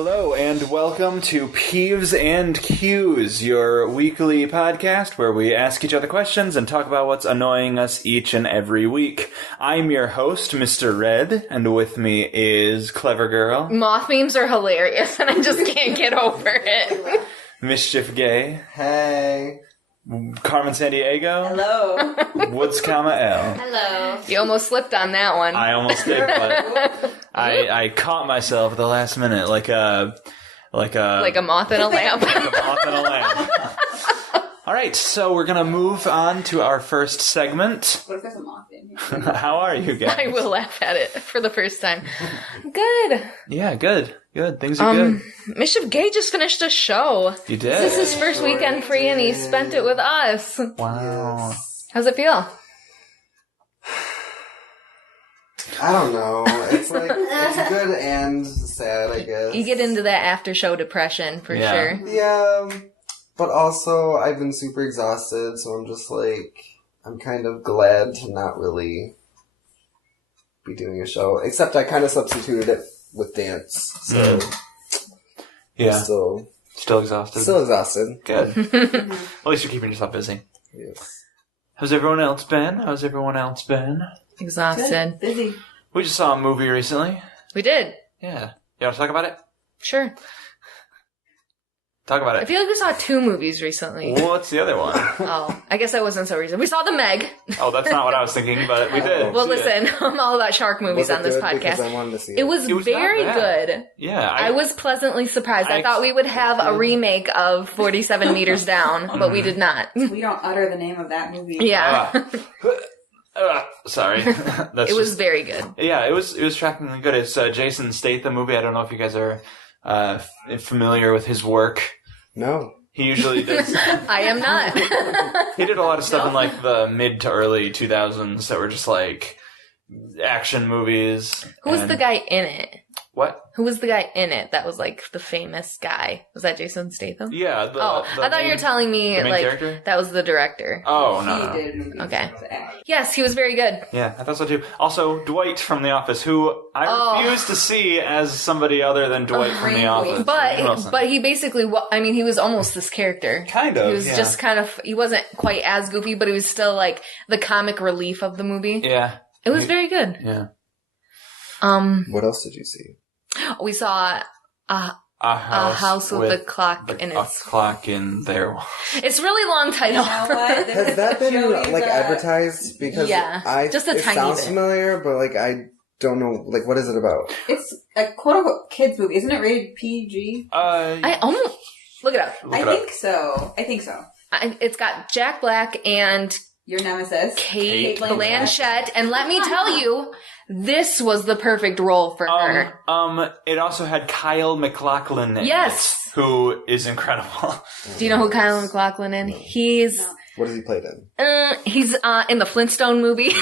Hello and welcome to Peeves and Qs, your weekly podcast where we ask each other questions and talk about what's annoying us each and every week. I'm your host, Mr. Red, and with me is Clever Girl. Moth memes are hilarious and I just can't get over it. Mischief Gay. Hey. Carmen Sandiego. Hello. Woods, L. Hello. You almost slipped on that one. I almost did, but I caught myself at the last minute like a moth in a lamp. Like a moth in a lamp. All right, so we're going to move on to our first segment. What if there's a moth in here? How are you guys? I will laugh at it for the first time. Good. Yeah, good. Things are good. Mischief Gay just finished a show. You did? This is his first weekend free and he spent it with us. Wow. How's it feel? I don't know. It's like, it's good and sad, I guess. You get into that after show depression for sure. Yeah, but also I've been super exhausted, so I'm just like, I'm kind of glad to not really be doing a show. Except I kind of substituted it with dance, so yeah, still exhausted. Still exhausted. Good. At least you're keeping yourself busy. Yes. How's everyone else been? Exhausted. Good. Busy. We just saw a movie recently. We did. Yeah. You want to talk about it? Sure. Talk about I it. feel like we saw 2 movies recently. What's the other one? Oh, I guess that wasn't so recent. We saw The Meg. Oh, that's not what I was thinking, but we did. Well, see it. listen, I'm all about shark movies Was it on this good? Because podcast. I wanted to see it. It was It was very not bad. good. Yeah. I was pleasantly surprised. I thought we would have a remake of 47 Meters Down, but we did not. We don't utter the name of that movie. Yeah. Sorry. That's It was just- very good. Yeah, it was shockingly good. It's Jason Statham movie. I don't know if you guys are familiar with his work. No. He usually does. I am not. He did a lot of stuff in like the mid to early 2000s that were just like action movies. Who was and- the guy in it? What? Who was the guy in it that was like the famous guy? Was that Jason Statham? Yeah. The I thought you were telling me the main like character? that was the director. Oh, He no. did movies. Okay. to act. Yes, he was very good. Yeah, I thought so too. Also, Dwight from The Office, who I Oh. refuse to see as somebody other than Dwight from The Office. Wilson. But he basically, he was almost this character. Kind of, He was just kind of, he wasn't quite as goofy, but he was still like the comic relief of the movie. Yeah. It was very good. Yeah. What else did you see? We saw a house with a clock in a it. clock in there. It's a really long title. You know what? Has that been Joey's, like advertised? Because Yeah, just a it tiny sounds bit. familiar, but like I don't know. Like, what is it about? It's a quote-unquote kids movie. Isn't it rated PG? I almost look it up. I think so. It's got Jack Black and Your nemesis. Kate Kate Blanchett. Blanchett, and let me tell you, this was the perfect role for her. It also had Kyle MacLachlan in Yes. it, who is incredible. Do you know who Kyle MacLachlan is? He's No. What has he played in? he's in the Flintstone movie.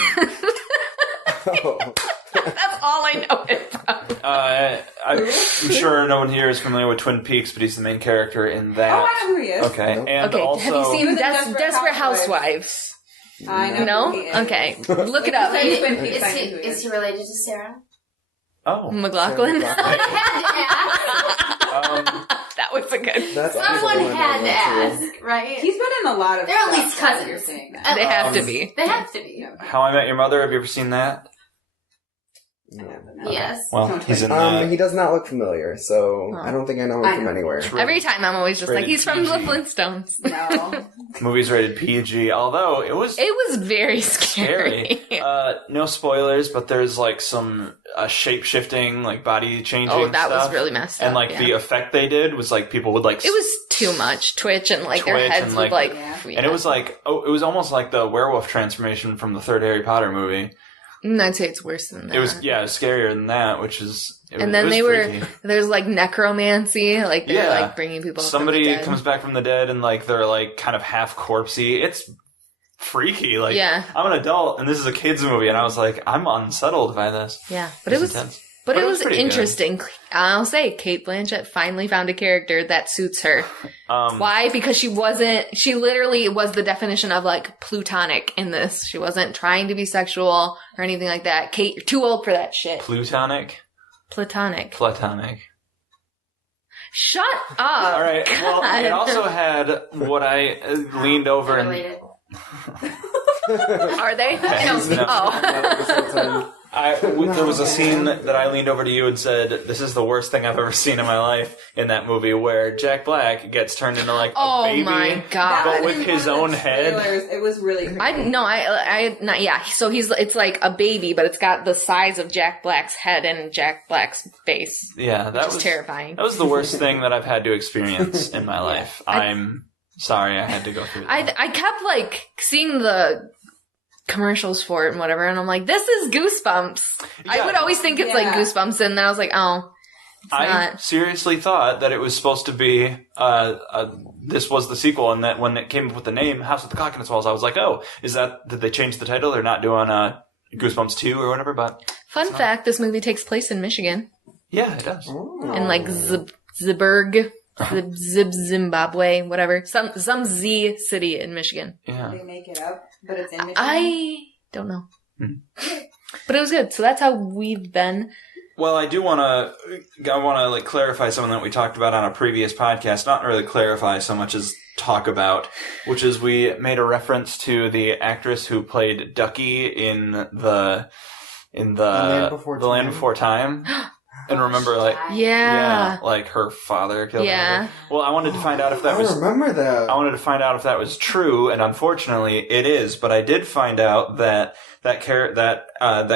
Oh. That's all I know it from. I'm sure no one here is familiar with Twin Peaks, but he's the main character in that. Oh, I know who he is. Okay, Nope. and Okay, also have you He seen was in Desperate Housewives? I know. No? Who he is. Okay, look it up. He said Twin Peaks, Is I he, know who he is he related to Sarah? Oh, McLaughlin. Sarah That was a good. That's Someone also had to one I ask, right? He's been in a lot of They're at stuff, least now that cousins. You're saying that. They have to be. They have to be. How I Met Your Mother. Have you ever seen that? No. Yes. Well, he's in that. He does not look familiar, so Oh. I don't think I know him I from know. anywhere. Every time I'm always just like, Rated he's from the PG. Flintstones. No. Movie's rated PG, although it was It was very scary. no spoilers, but there's like some shape-shifting, like body changing Oh, that stuff. was really messed up. And like yeah. the effect they did was like people would like It was too much twitch and like their Twitch heads and, would like- like. Yeah. and it was like it was almost like the werewolf transformation from the third Harry Potter movie. I'd say it's worse than that. It was scarier than that, which is And then they freaky. there's like necromancy, like they're Yeah. like bringing people. Somebody from the dead. comes back from the dead and like they're like kind of half corpsey. It's freaky. Like Yeah. I'm an adult and this is a kids movie, and I was like, I'm unsettled by this. Yeah, but It's it was. intense. But But it it was was pretty good. interesting. I'll say Kate Blanchett finally found a character that suits her. Um, Why? Because she literally was the definition of like plutonic in this. She wasn't trying to be sexual or anything like that. Kate, you're too old for that shit. Plutonic? Platonic. Platonic. Shut up. All right. Well, God. it also had what I leaned over and Related. Are they? No. Oh. There was a scene that I leaned over to you and said, "This is the worst thing I've ever seen in my life." In that movie, where Jack Black gets turned into like a baby, my God. but with his own head. It was really creepy. Yeah. So it's like a baby, but it's got the size of Jack Black's head and Jack Black's face. Yeah, that was terrifying. That was the worst thing that I've had to experience in my life. I'm sorry I had to go through that. I kept like seeing the commercials for it and whatever, and I'm like, this is Goosebumps. Yeah. I would always think it's like Goosebumps, and then I was like, oh, it's I not. seriously thought that it was supposed to be this was the sequel, and that when it came up with the name House with the Cock in its Walls, I was like, oh, did they change the title? They're not doing Goosebumps 2 or whatever. But fun fact: this movie takes place in Michigan, yeah, it does. in like Ziburg. Zimbabwe, whatever. Some Z city in Michigan. Yeah. They make it up, but it's in Michigan. I don't know. Hmm. But it was good. So that's how we've been. Well, I want to like clarify something that we talked about on a previous podcast. Not really clarify so much as talk about, which is we made a reference to the actress who played Ducky in the Land Before Time. And remember, like, Yeah. like her father killed Yeah. her. Well, I wanted to find out if that was. I remember that. I wanted to find out if that was true, and unfortunately, it is. But I did find out that that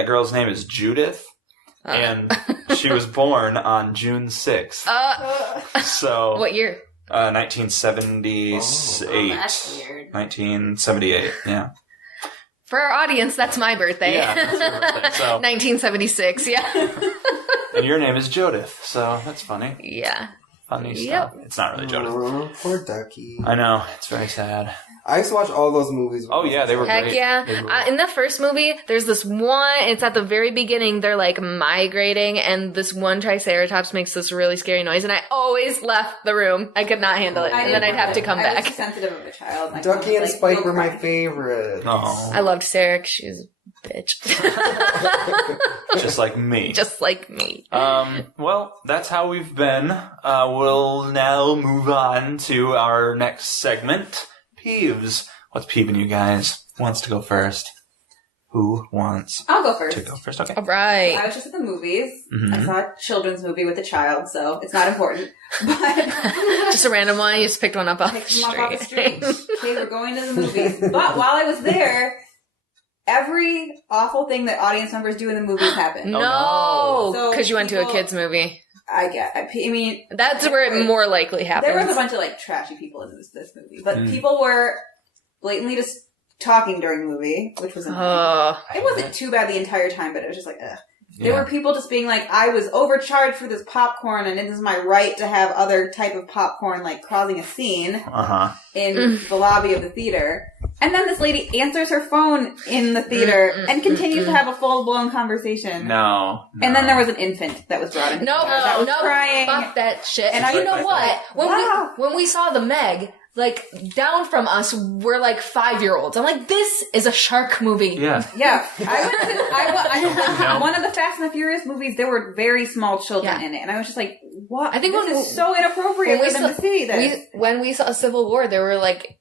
girl's name is Judith, and she was born on June 6th. So What year? 1978. Oh, that's weird. 1978. Yeah. For our audience, that's my birthday. Yeah, that's your birthday, so. 1976. Yeah. And your name is Judith, so that's funny. Yeah. Funny stuff. It's not really Judith. Oh, poor Ducky. I know. It's very sad. I used to watch all those movies. Oh, yeah, they were Heck great. yeah. They were- In the first movie, there's this one, it's at the very beginning, they're like migrating, and this one Triceratops makes this really scary noise, and I always left the room. I could not handle it, and then I'd have to come I back. was sensitive of a child. My Ducky and mom was Spike "Go were my cry." favorites. Oh, I loved Sarah, she was a bitch. just like me. Just like me. Well, that's how we've been. We'll now move on to our next segment, Peeves. What's peeving you guys? Who wants to go first? Who wants I'll go first. to go first? Okay. All right. I was just at the movies. Mhm. I saw a children's movie with a child, so it's not important. But Just a random one, you just picked one up off the picked them up off the street. street. Okay, we're going to the movies. But while I was there, every awful thing that audience members do in the movies happened. No! So Because you went to a people- kids movie. I mean, That's where it more likely happens. there was a bunch of like trashy people in this movie, but Mm. people were blatantly just talking during the movie, which was annoying. Oh. It wasn't too bad the entire time, but it was just like, ugh. There Yeah. were people just being like, I was overcharged for this popcorn, and it is my right to have other type of popcorn, like causing a scene Uh-huh. in the lobby of the theater. And then this lady answers her phone in the theater and continues to have a full-blown conversation. No. And then there was an infant that was brought in. No, that was crying. fuck that shit. And And I- you know what? Wow. When we saw the Meg, like, down from us, we're like 5-year-olds. I'm like, this is a shark movie. Yeah. Yeah, one of the Fast and the Furious movies. There were very small children Yeah. in it, and I was just like, "What? I think this when- is so inappropriate when we for them to see this." When we saw Civil War, there were like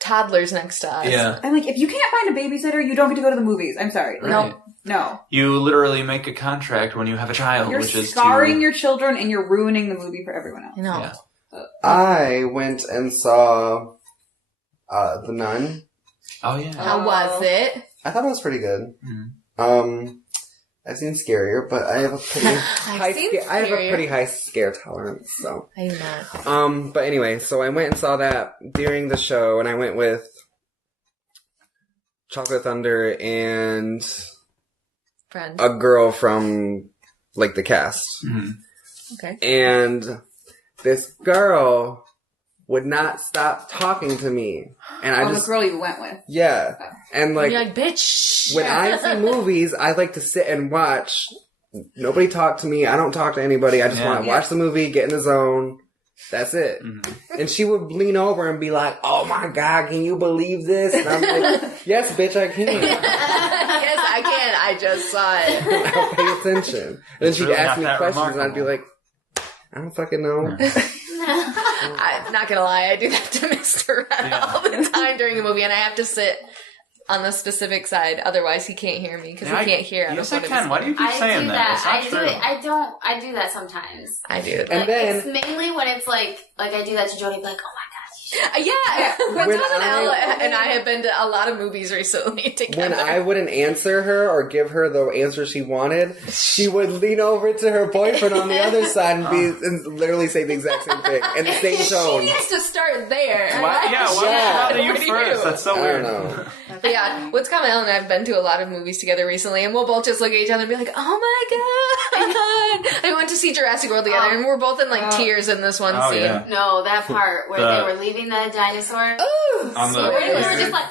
toddlers next to us. Yeah. I'm like, if you can't find a babysitter, you don't get to go to the movies. I'm sorry. Right. No. You literally make a contract when you have a child, You're which is scarring your children, and you're ruining the movie for everyone else. I know. Yeah. I went and saw The Nun. Oh, yeah. How was it? I thought it was pretty good. Mhm. I've seen scarier, but I have a pretty high seen I have a scarier. pretty high scare tolerance, so. I do not. But anyway, so I went and saw that during the show, and I went with Chocolate Thunder and Friend. a girl from, like, the cast. Mhm. Okay. And this girl would not stop talking to me. And I The just, girl you went with. yeah. And like, You're like, bitch. when I see movies, I like to sit and watch. Nobody talk to me. I don't talk to anybody. I just Yeah. want to watch the movie, get in the zone. That's it. Mhm. And she would lean over and be like, "Oh my God, can you believe this?" And I'm like, "Yes, bitch, I can. Yes, I can. I just saw it. I'll pay attention." And then It's she'd really ask not me that questions, and I'd be remarkable. like, "I don't fucking know." I'm not gonna lie, I do that to Mr. Red all the time during a movie, and I have to sit on the specific side, otherwise he can't hear me because he can't hear. Yes, I can. Why do you keep saying that? I do it. I do that sometimes. I do. And then it's mainly when it's like I do that to Jody, like, oh my god. Yeah. When Ella and I have been to a lot of movies recently together. When I wouldn't answer her or give her the answer she wanted, she would lean over to her boyfriend on the other side and literally say the exact same thing in the same tone. She needs to start there. Why you first? That's so weird. I don't know. But yeah, what's common, Ella and I have been to a lot of movies together recently, and we'll both just look at each other and be like, oh my god! I went to see Jurassic World together, and we're both in tears in this one scene. Yeah. No, that part where they were leaving the dinosaur. Ooh, we were just like...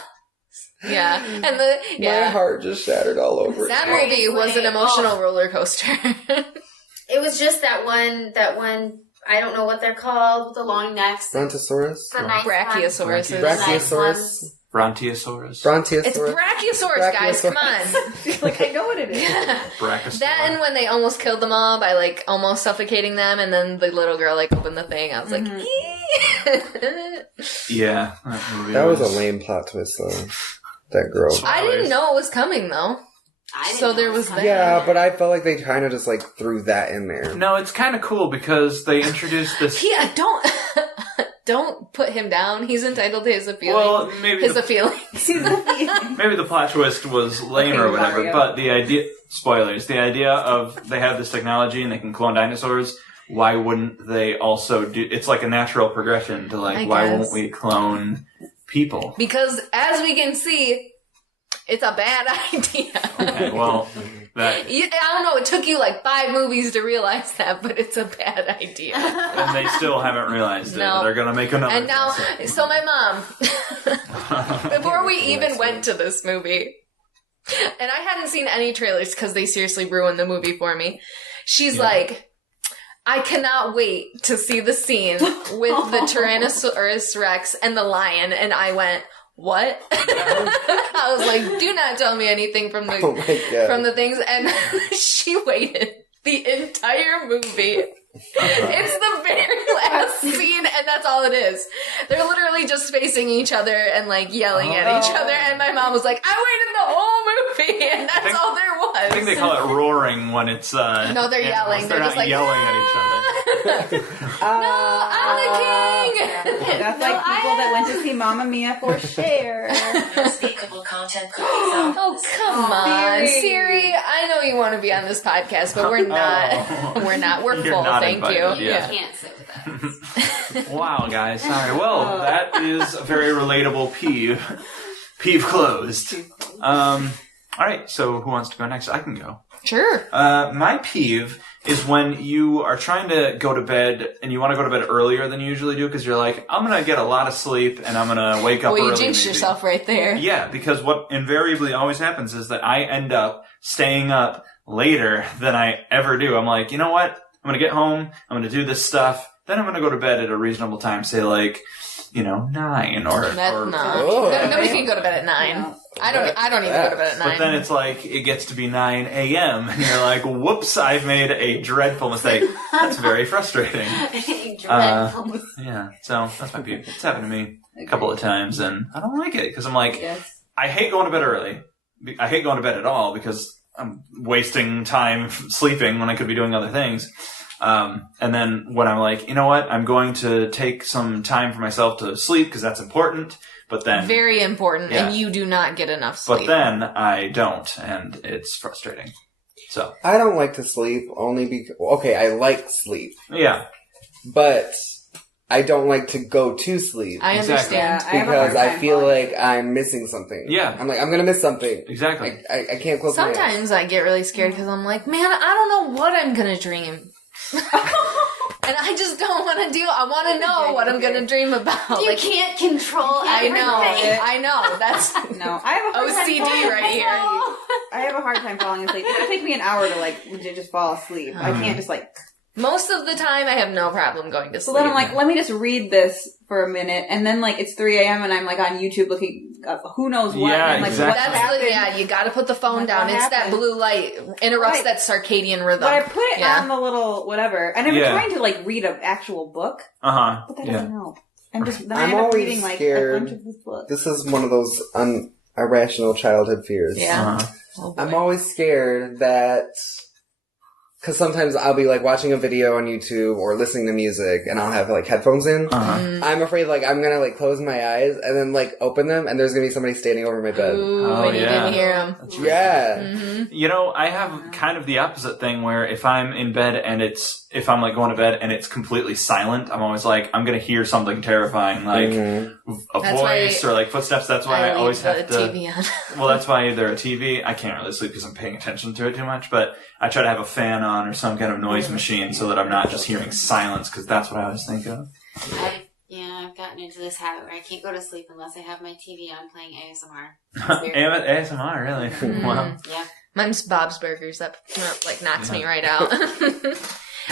Yeah, and my heart just shattered all over. That movie was an emotional roller coaster. It was just that one, I don't know what they're called, the long necks. Brontosaurus? Brachiosaurus. Brachiosaurus? Brontosaurus. It's Brachiosaurus, guys. Come on. Like, I know what it is. Brachiosaurus. That and when they almost killed them all by almost suffocating them, and then the little girl opened the thing. I was like, yeah, that was a lame plot twist, though. That girl. I didn't know it was coming though. So there was that. Yeah, but I felt like they kind of just threw that in there. No, it's kind of cool because they introduced this. Yeah, don't put him down. He's entitled to his feelings. Well, maybe maybe the plot twist was lame or whatever. Mario. But the idea, spoilers, the idea of they have this technology and they can clone dinosaurs. Why wouldn't they also do? It's like a natural progression to why won't we clone people? Because as we can see, it's a bad idea. Okay, well, I don't know. It took you 5 movies to realize that, but it's a bad idea. And they still haven't realized it. No. They're gonna make another. And now, so my mom, before we even went to this movie, and I hadn't seen any trailers because they seriously ruined the movie for me. She's like, I cannot wait to see the scene with the Tyrannosaurus Rex and the lion, and I went, what? I was like, do not tell me anything from the things. And she waited the entire movie. It's the very last scene, and that's all it is. They're literally just facing each other and yelling at each other. And my mom was like, I waited the whole movie, and that's all there was. I think they call it roaring when it's. No, they're yelling. They're just not yelling at each other. No, I'm the king. That's like people that went to see Mamma Mia for Cher. Unspeakable content. Oh, come on, Siri. I know you want to be on this podcast, but we're not. We're not. We're You're full. not Thank invited, you. yeah. Can't sit with us. Wow, guys. Sorry. Well, that is a very relatable peeve. Peeve closed. All right. So who wants to go next? I can go. Sure. My peeve is when you are trying to go to bed and you want to go to bed earlier than you usually do because you're like, I'm going to get a lot of sleep and I'm going to wake up early. Well, you jinxed yourself right there. Yeah, because what invariably always happens is that I end up staying up later than I ever do. I'm like, you know what? I'm going to get home. I'm going to do this stuff. Then I'm going to go to bed at a reasonable time, say 9 or... Nobody can go to bed at 9. No. I don't even go to bed at 9. But then it's it gets to be 9 a.m. and you're like, whoops, I've made a dreadful mistake. That's very frustrating. Yeah, so that's my peeve. It's happened to me a couple of times and I don't like it because I'm like, I hate going to bed early. I hate going to bed at all because I'm wasting time sleeping when I could be doing other things. And then when I'm like, you know what, I'm going to take some time for myself to sleep because that's important. But then very important, and you do not get enough sleep. But then I don't, and it's frustrating. So I don't like to sleep only because I like sleep. Yeah, but I don't like to go to sleep. I understand because I feel like I'm missing something. Yeah, I'm like I'm gonna miss something. Exactly. I can't close my eyes. Sometimes I get really scared because I'm like, man, I don't know what I'm gonna dream. And I just don't want to I want to know what I'm going to dream about. You can't control everything. I know. That's no. I have a hard OCD time right here. I have a hard time falling asleep. It would take me an hour to legit just fall asleep. I can't just Most of the time, I have no problem going to sleep. So then I'm like, let me just read this for a minute, and then like it's 3 a.m. and I'm like on YouTube looking up who knows what. Yeah, and, like, exactly. what That's happened. you gotta put the phone What down. It's that happened? blue light interrupts Right. that circadian rhythm. But I put it on the little whatever, and I'm Yeah. trying to like read an actual book, Uh-huh. but that Yeah. doesn't help. I'm just then I I'm end up always reading like scared. a bunch of these books. This is one of those irrational childhood fears. Yeah. Uh-huh. Oh, boy. I'm always scared that... Because sometimes I'll be, like, watching a video on YouTube or listening to music, and I'll have, like, headphones in. Uh-huh. I'm afraid, like, I'm gonna, like, close my eyes and then, like, open them, and there's gonna be somebody standing over my bed. Ooh, Oh, and you yeah. didn't hear him. Yeah. You know, I have kind of the opposite thing where if I'm in bed and if I'm like going to bed and it's completely silent, I'm always like, I'm going to hear something terrifying, like a That's voice why or like footsteps. That's why I leave always the have to. TV on. Well, that's why either a TV, I can't really sleep because I'm paying attention to it too much, but I try to have a fan on or some kind of noise machine so that I'm not just hearing silence because that's what I always think of. I've gotten into this habit where I can't go to sleep unless I have my TV on playing ASMR. It's weird. ASMR, really? Wow. Yeah. Mine's Bob's Burgers. That like knocks me right out.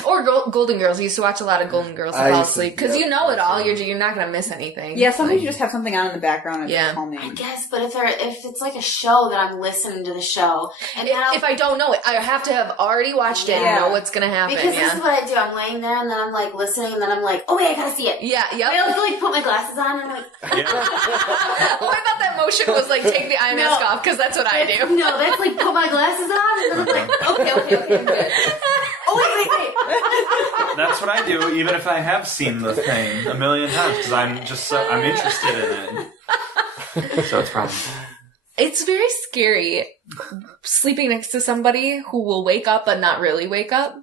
Or Golden Girls. I used to watch a lot of Golden Girls to I fall used to- asleep because you know it all. You're not gonna miss anything. Yeah, sometimes you just have something on in the background and Yeah. it's calming. I guess, but if it's like a show that I'm listening to the show, and then If I don't know it, I have to have already watched it Yeah. and know what's gonna happen. because this Yeah. is what I do. I'm laying there and then I'm like listening and then I'm like, oh wait, I gotta see it. Yeah. Yep. I have to like put my glasses on and I'm like, Oh, I thought that motion was like take the eye mask off because that's what I do. no, that's like put my glasses on and then I'm like, okay, I'm good. Oh wait. That's what I do, even if I have seen the thing a million times, because I'm interested in it. So it's probably. It's very scary sleeping next to somebody who will wake up but not really wake up.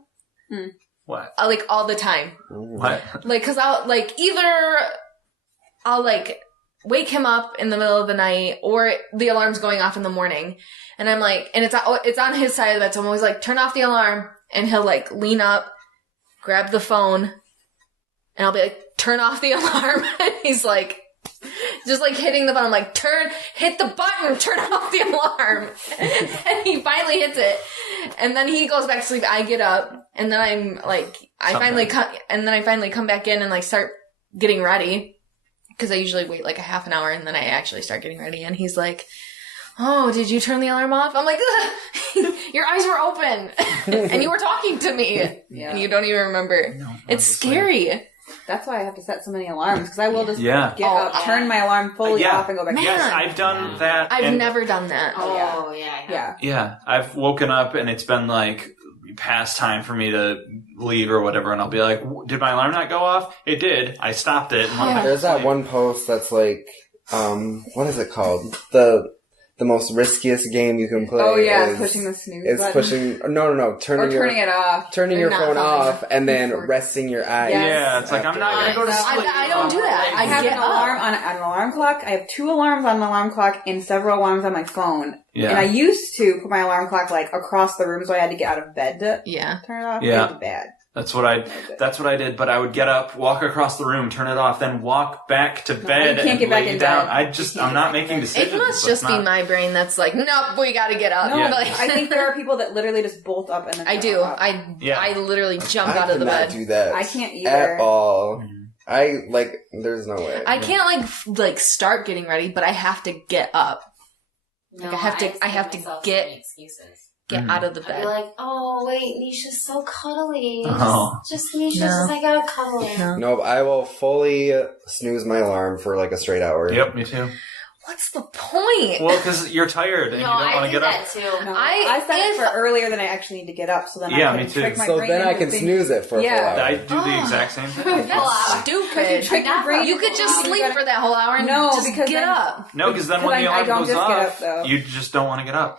What? Like all the time. What? Like, cause I'll like wake him up in the middle of the night or the alarm's going off in the morning. And I'm like, and it's on his side of the bed. So I'm always like, turn off the alarm. And he'll like lean up, grab the phone, and I'll be like, turn off the alarm. And he's like, just like hitting the button. I'm like, hit the button, turn off the alarm. And he finally hits it. And then he goes back to sleep. I get up and then I'm like, I finally come back in and like start getting ready. Cause I usually wait like a half an hour and then I actually start getting ready. And he's like, oh, did you turn the alarm off? I'm like, your eyes were open and you were talking to me and you don't even remember. No, It's obviously. scary. That's why I have to set so many alarms, because I will just Yeah. get up, turn my alarm fully off, and go back to Yes, bed. I've done that. I've and- never done that. Oh yeah. Yeah. Yeah, I've woken up and it's been like past time for me to leave or whatever, and I'll be like, did my alarm not go off? It did. I stopped it. And went back There's to that sleep. one post that's like, what is it called? The most riskiest game you can play. Oh yeah, is, pushing the snooze is button. pushing. No, turning it off. turning your Not phone falling off, and then before. resting your eyes. Yes. Yeah, it's like I'm not gonna go to sleep. I don't do that. I have get an up. alarm on an alarm clock. I have 2 alarms on an alarm clock and several alarms on my phone. Yeah. And I used to put my alarm clock like across the room, so I had to get out of bed to Yeah. turn it off. Yeah. It was bad. That's what I did, but I would get up, walk across the room, turn it off, then walk back to bed you can't and get back lay in down. bed. I'm not making decisions. It must so it's just be not- my brain that's like, nope, we gotta get up. No, Yeah. Like, I think there are people that literally just bolt up and then I turn do. off. I literally jump I out of the cannot bed. do that. I can't either. At all. There's no way. I can't like start getting ready, but I have to get up, No, I have to get excuses. out of the I'd be bed. like, oh wait, Nisha's so cuddly. Oh. Just Nisha's No. just I gotta cuddle her. No. Nope, I will fully snooze my alarm for like a straight hour. Yep, me too. What's the point? Well, because you're tired and No, you don't want I to do get that up. too. No, I- I set it if- for earlier than I actually need to get up, so then Yeah, I can me too. trick my So brain then I into can thinking- snooze it for a full Yeah. hour. I do the exact same thing. That's Because stupid. you trick your brain. You could just into sleep thinking- for that whole hour and No, just because get then- up. No, because then Because when the I alarm don't goes just get off, up, though. you just don't want to get up.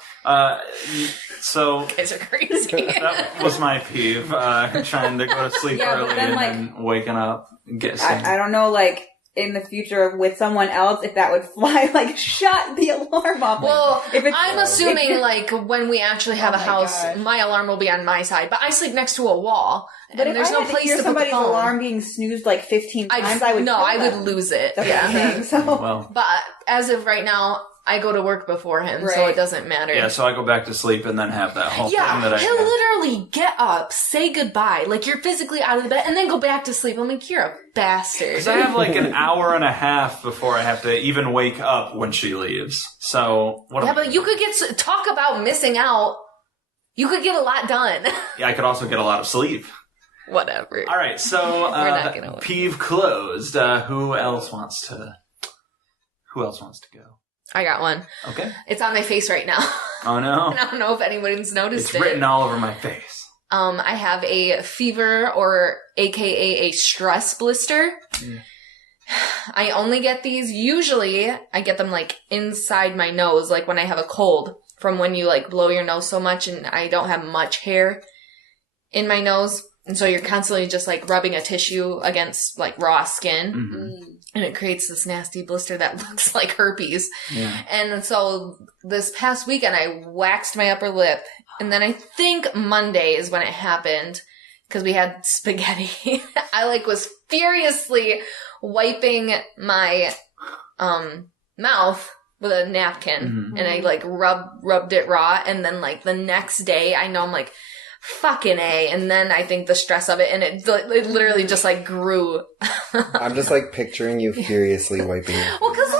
So You guys are crazy. that was my peeve, trying to go to sleep Yeah, but early then, and like, then waking up and get I don't know, like, in the future with someone else, if that would fly, like, shut the alarm off. Well, if it's, I'm assuming like when we actually have Oh a my house, gosh. my alarm will be on my side, but I sleep next to a wall, but and if there's I no had to place hear to put the somebody's phone. alarm being snoozed like 15 times, I would no, kill I them. would lose it. That's what I'm Yeah, saying. So, Well, but as of right now, I go to work before him, so Right. it doesn't matter. yeah, so I go back to sleep and then have that whole Yeah, thing that I he'll literally get get up, say goodbye, like you're physically out of the bed, and then go back to sleep. I'm like, you're a bastard. Because I have like an hour and a half before I have to even wake up when she leaves. So what? Yeah, but you could talk about missing out. You could get a lot done. Yeah, I could also get a lot of sleep. Whatever. All right, so We're not gonna win. peeve closed. Who else wants to go? I got one. Okay. It's on my face right now. Oh no. And I don't know if anyone's noticed It's it. written all over my face. I have a fever, or AKA a stress blister. Mm. I only get these, usually, I get them like inside my nose, like when I have a cold, from when you like blow your nose so much and I don't have much hair in my nose. And so you're constantly just like rubbing a tissue against like raw skin. Mm-hmm. And it creates this nasty blister that looks like herpes. Yeah. And so this past weekend I waxed my upper lip. And then I think Monday is when it happened, because we had spaghetti. I like was furiously wiping my mouth with a napkin. Mm-hmm. And I like rubbed it raw. And then like the next day I know I'm like, fucking A. And then I think the stress of it, and it literally just like grew. I'm just like picturing you furiously wiping your Well, cause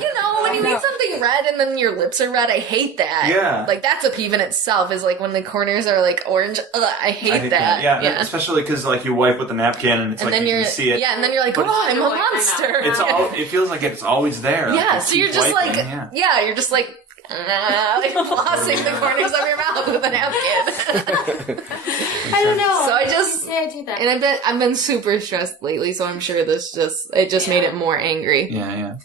you know, when you eat something red and then your lips are red, I hate that. Yeah. Like that's a peeve in itself, is like when the corners are like orange. I hate that. Yeah, especially because like you wipe with the napkin and it's And like then you can see it. Yeah, and then you're like, But oh, I'm a monster. It feels like it's always there. Yeah, Like, so you're keep just wiping, like, you're just like flossing the corners of your mouth with a napkin. I don't know. So I just, I do that. and I've been super stressed lately, so I'm sure it just made it more angry. Yeah.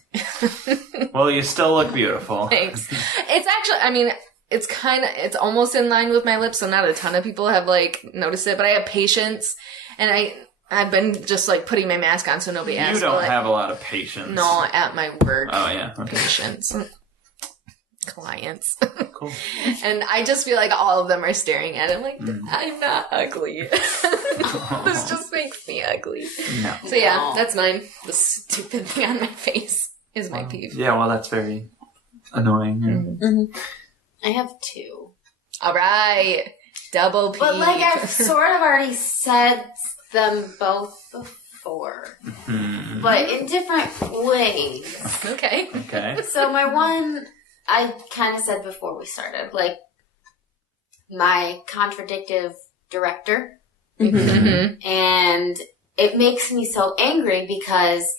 Well, you still look beautiful. Thanks. It's actually, I mean, it's almost in line with my lips, so not a ton of people have like noticed it, but I have patience, and I've been just like putting my mask on so nobody asks. You don't have a lot of patience. No, at my work. Oh yeah. Okay. Patience. Clients. Cool. And I just feel like all of them are staring at it. Like, I'm not ugly. This just makes me ugly. No. So yeah, that's mine. The stupid thing on my face is my peeve. Yeah, well, that's very annoying. Yeah. Mm-hmm. I have two. All right. Double peeve. But like I've sort of already said them both before. Mm-hmm. But in different ways. Okay. So my one, I kind of said before we started, like, my contradictive director. Mm-hmm. And it makes me so angry because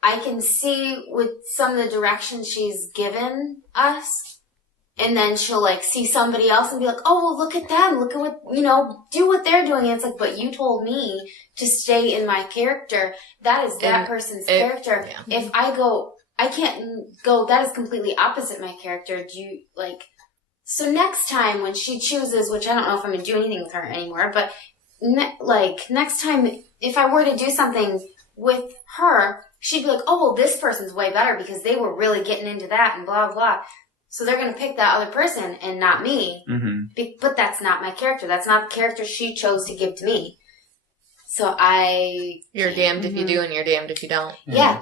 I can see with some of the directions she's given us, and then she'll like see somebody else and be like, oh, well, look at them. Look at what, do what they're doing. And it's like, but you told me to stay in my character. That is that person's character. Yeah. If I can't go, that is completely opposite my character. So next time when she chooses, which I don't know if I'm going to do anything with her anymore, but next time, if I were to do something with her, she'd be like, oh, well, this person's way better because they were really getting into that and blah, blah. So they're going to pick that other person and not me. Mm-hmm. But that's not my character. That's not the character she chose to give to me. So You're damned if you do and you're damned if you don't. Yeah,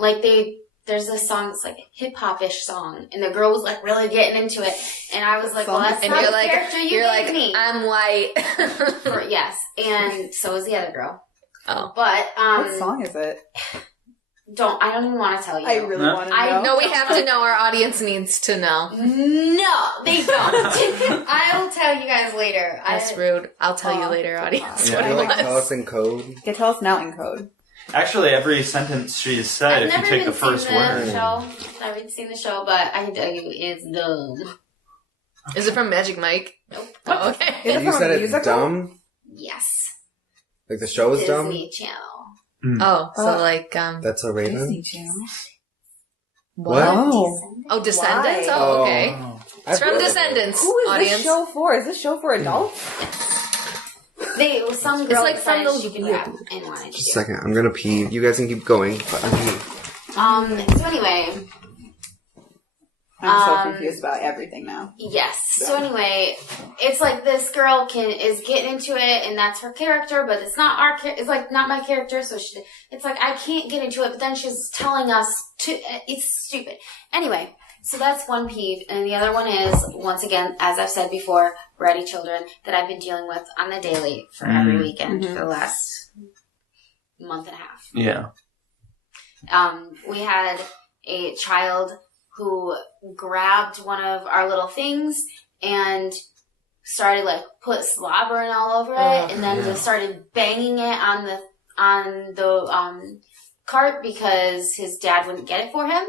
there's this song that's like a hip-hop-ish song, and the girl was like really getting into it, and I was like, well, that's and not you're the like, character you gave me. I'm white. Yes, and so is the other girl. Oh. But, what song is it? I don't even want to tell you. I really want to know. No, we have to know. Our audience needs to know. No, they don't. I will tell you guys later. That's rude. I'll tell you later, audience. What Can it you tell was. us in code? Yeah, tell us now in code. Actually, every sentence she said, I've if you never take even the first seen the word. show. I've never seen the show, but I can tell you it's dumb. Is it from Magic Mike? Nope. Oh, okay. Is it You from said a it's musical? dumb? Yes. Like the show is dumb? Disney Channel. Oh, so like, That's a Raven? Disney Channel. What? Oh, Descendants? Why? Oh, okay. Oh. It's from I've heard of it. Descendants, Who is audience. this show for? Is this show for adults? Some It's girl like from decided those she could weird- rap and wanted to. Just a second, I'm gonna pee. You guys can keep going, but I'm peeing. So anyway, I'm so confused about everything now. yes. So anyway, it's like this girl is getting into it, and that's her character, but it's not our character. It's like not my character, so it's like I can't get into it. But then she's telling us to. It's stupid. Anyway, So that's one peeve. And the other one is, once again, as I've said before, bratty children that I've been dealing with on the daily for every weekend for the last month and a half. Yeah. We had a child who grabbed one of our little things and started put slobbering all over it, and then just started banging it on the cart because his dad wouldn't get it for him.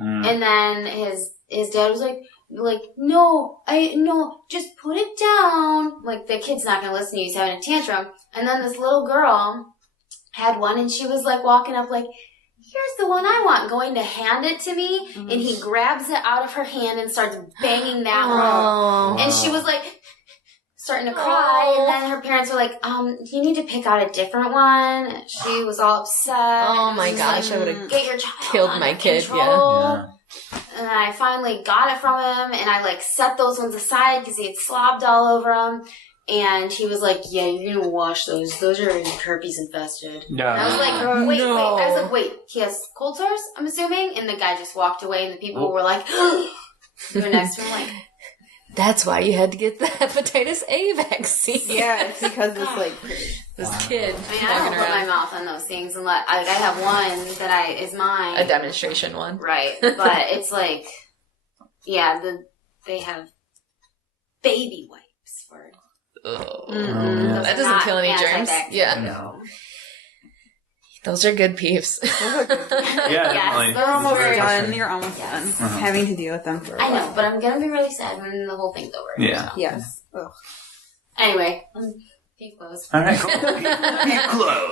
And then his dad was like, no, just put it down. Like, the kid's not gonna listen to you, he's having a tantrum. And then this little girl had one, and she was walking up here's the one I want, going to hand it to me, and he grabs it out of her hand and starts banging that one. And she was starting to cry, and then her parents were you need to pick out a different one. And she was all upset. Oh my gosh, I would have get your child killed under my kid, control. And I finally got it from him, and I set those ones aside because he had slobbed all over them. And he was like, yeah, you're going to wash those. Those are herpes infested. Yeah. And I was like, wait. I was wait, he has cold sores, I'm assuming? And the guy just walked away, and the people were they're next to him that's why you had to get the hepatitis A vaccine. Yeah, it's because this kid. I mean, I don't put my mouth on those things and I have one that is mine. A demonstration one. Right. But it's they have baby wipes for... That doesn't kill any germs. Yeah. No. Those are good peeves. Yeah, definitely. They're almost done. You're almost done having to deal with them for a while. I know, but I'm gonna be really sad when the whole thing's over. Yeah. So. Yes. Ugh. Anyway, peeve closed. All right, cool.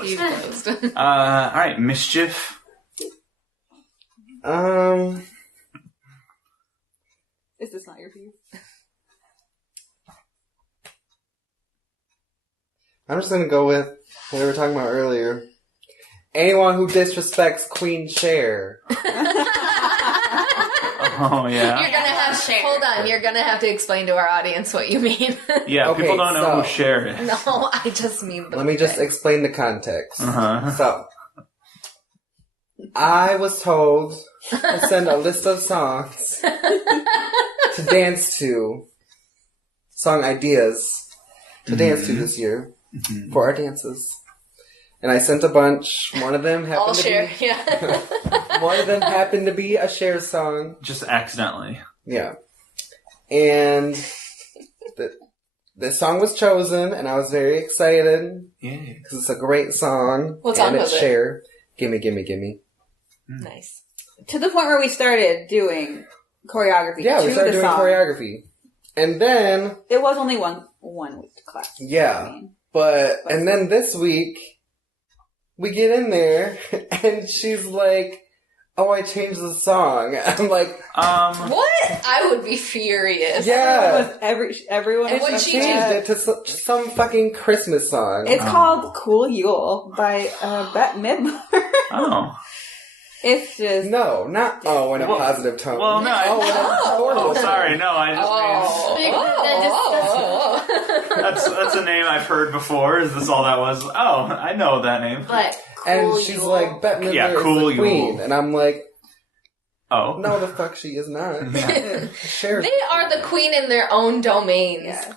Peeve closed. All right, Mischief. Is this not your peeve? I'm just gonna go with what we were talking about earlier. Anyone who disrespects Queen Cher. Oh, yeah. You're gonna have hold on. You're gonna have to explain to our audience what you mean. Yeah, Okay, people don't know so- who Cher is. No, I just mean the. Let me just explain the context. Uh-huh. So, I was told to send a list of songs to dance to, song ideas to dance to this year for our dances. And I sent a bunch. One of them happened All to Cher, be yeah. one of them happened to be a Cher song. Just accidentally. Yeah. And the song was chosen, and I was very excited. Yeah. Because it's a great song. What song and was it's it? Cher. Gimme, gimme, gimme. Nice. To the point where we started doing choreography. Yeah, we to started the doing song. choreography. And then... It was only one week class. Yeah. And then this week, we get in there, and she's like, oh, I changed the song. I'm like... What? I would be furious. Yeah. Everyone And was what She she changed it to some fucking Christmas song. It's called Cool Yule by Bette Midler. Oh. It's just... No, not in a positive tone. Well, no. Horrible. Sorry, no, I just mean... That's a name I've heard before. Is this all that was? Oh, I know that name. But And Cool she's Yule. like, Bette Midler Cool is the queen. Yule. And I'm like, Oh. no, the fuck she is not. Yeah. Cher. They are the queen in their own domains. Yeah.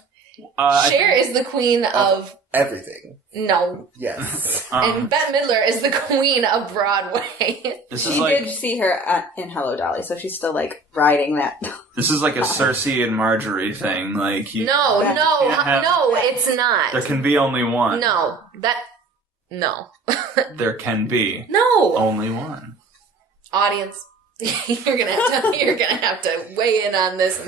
Cher is the queen of... Everything. No. Yes. And Bette Midler is the queen of Broadway. This is She like did see her in Hello Dolly, so she's still, riding that. this is like a Cersei and Marjorie thing. Like you, No, have- it's not. there can be only one. No. There can be No. only one. Audience, you're gonna have to weigh in on this.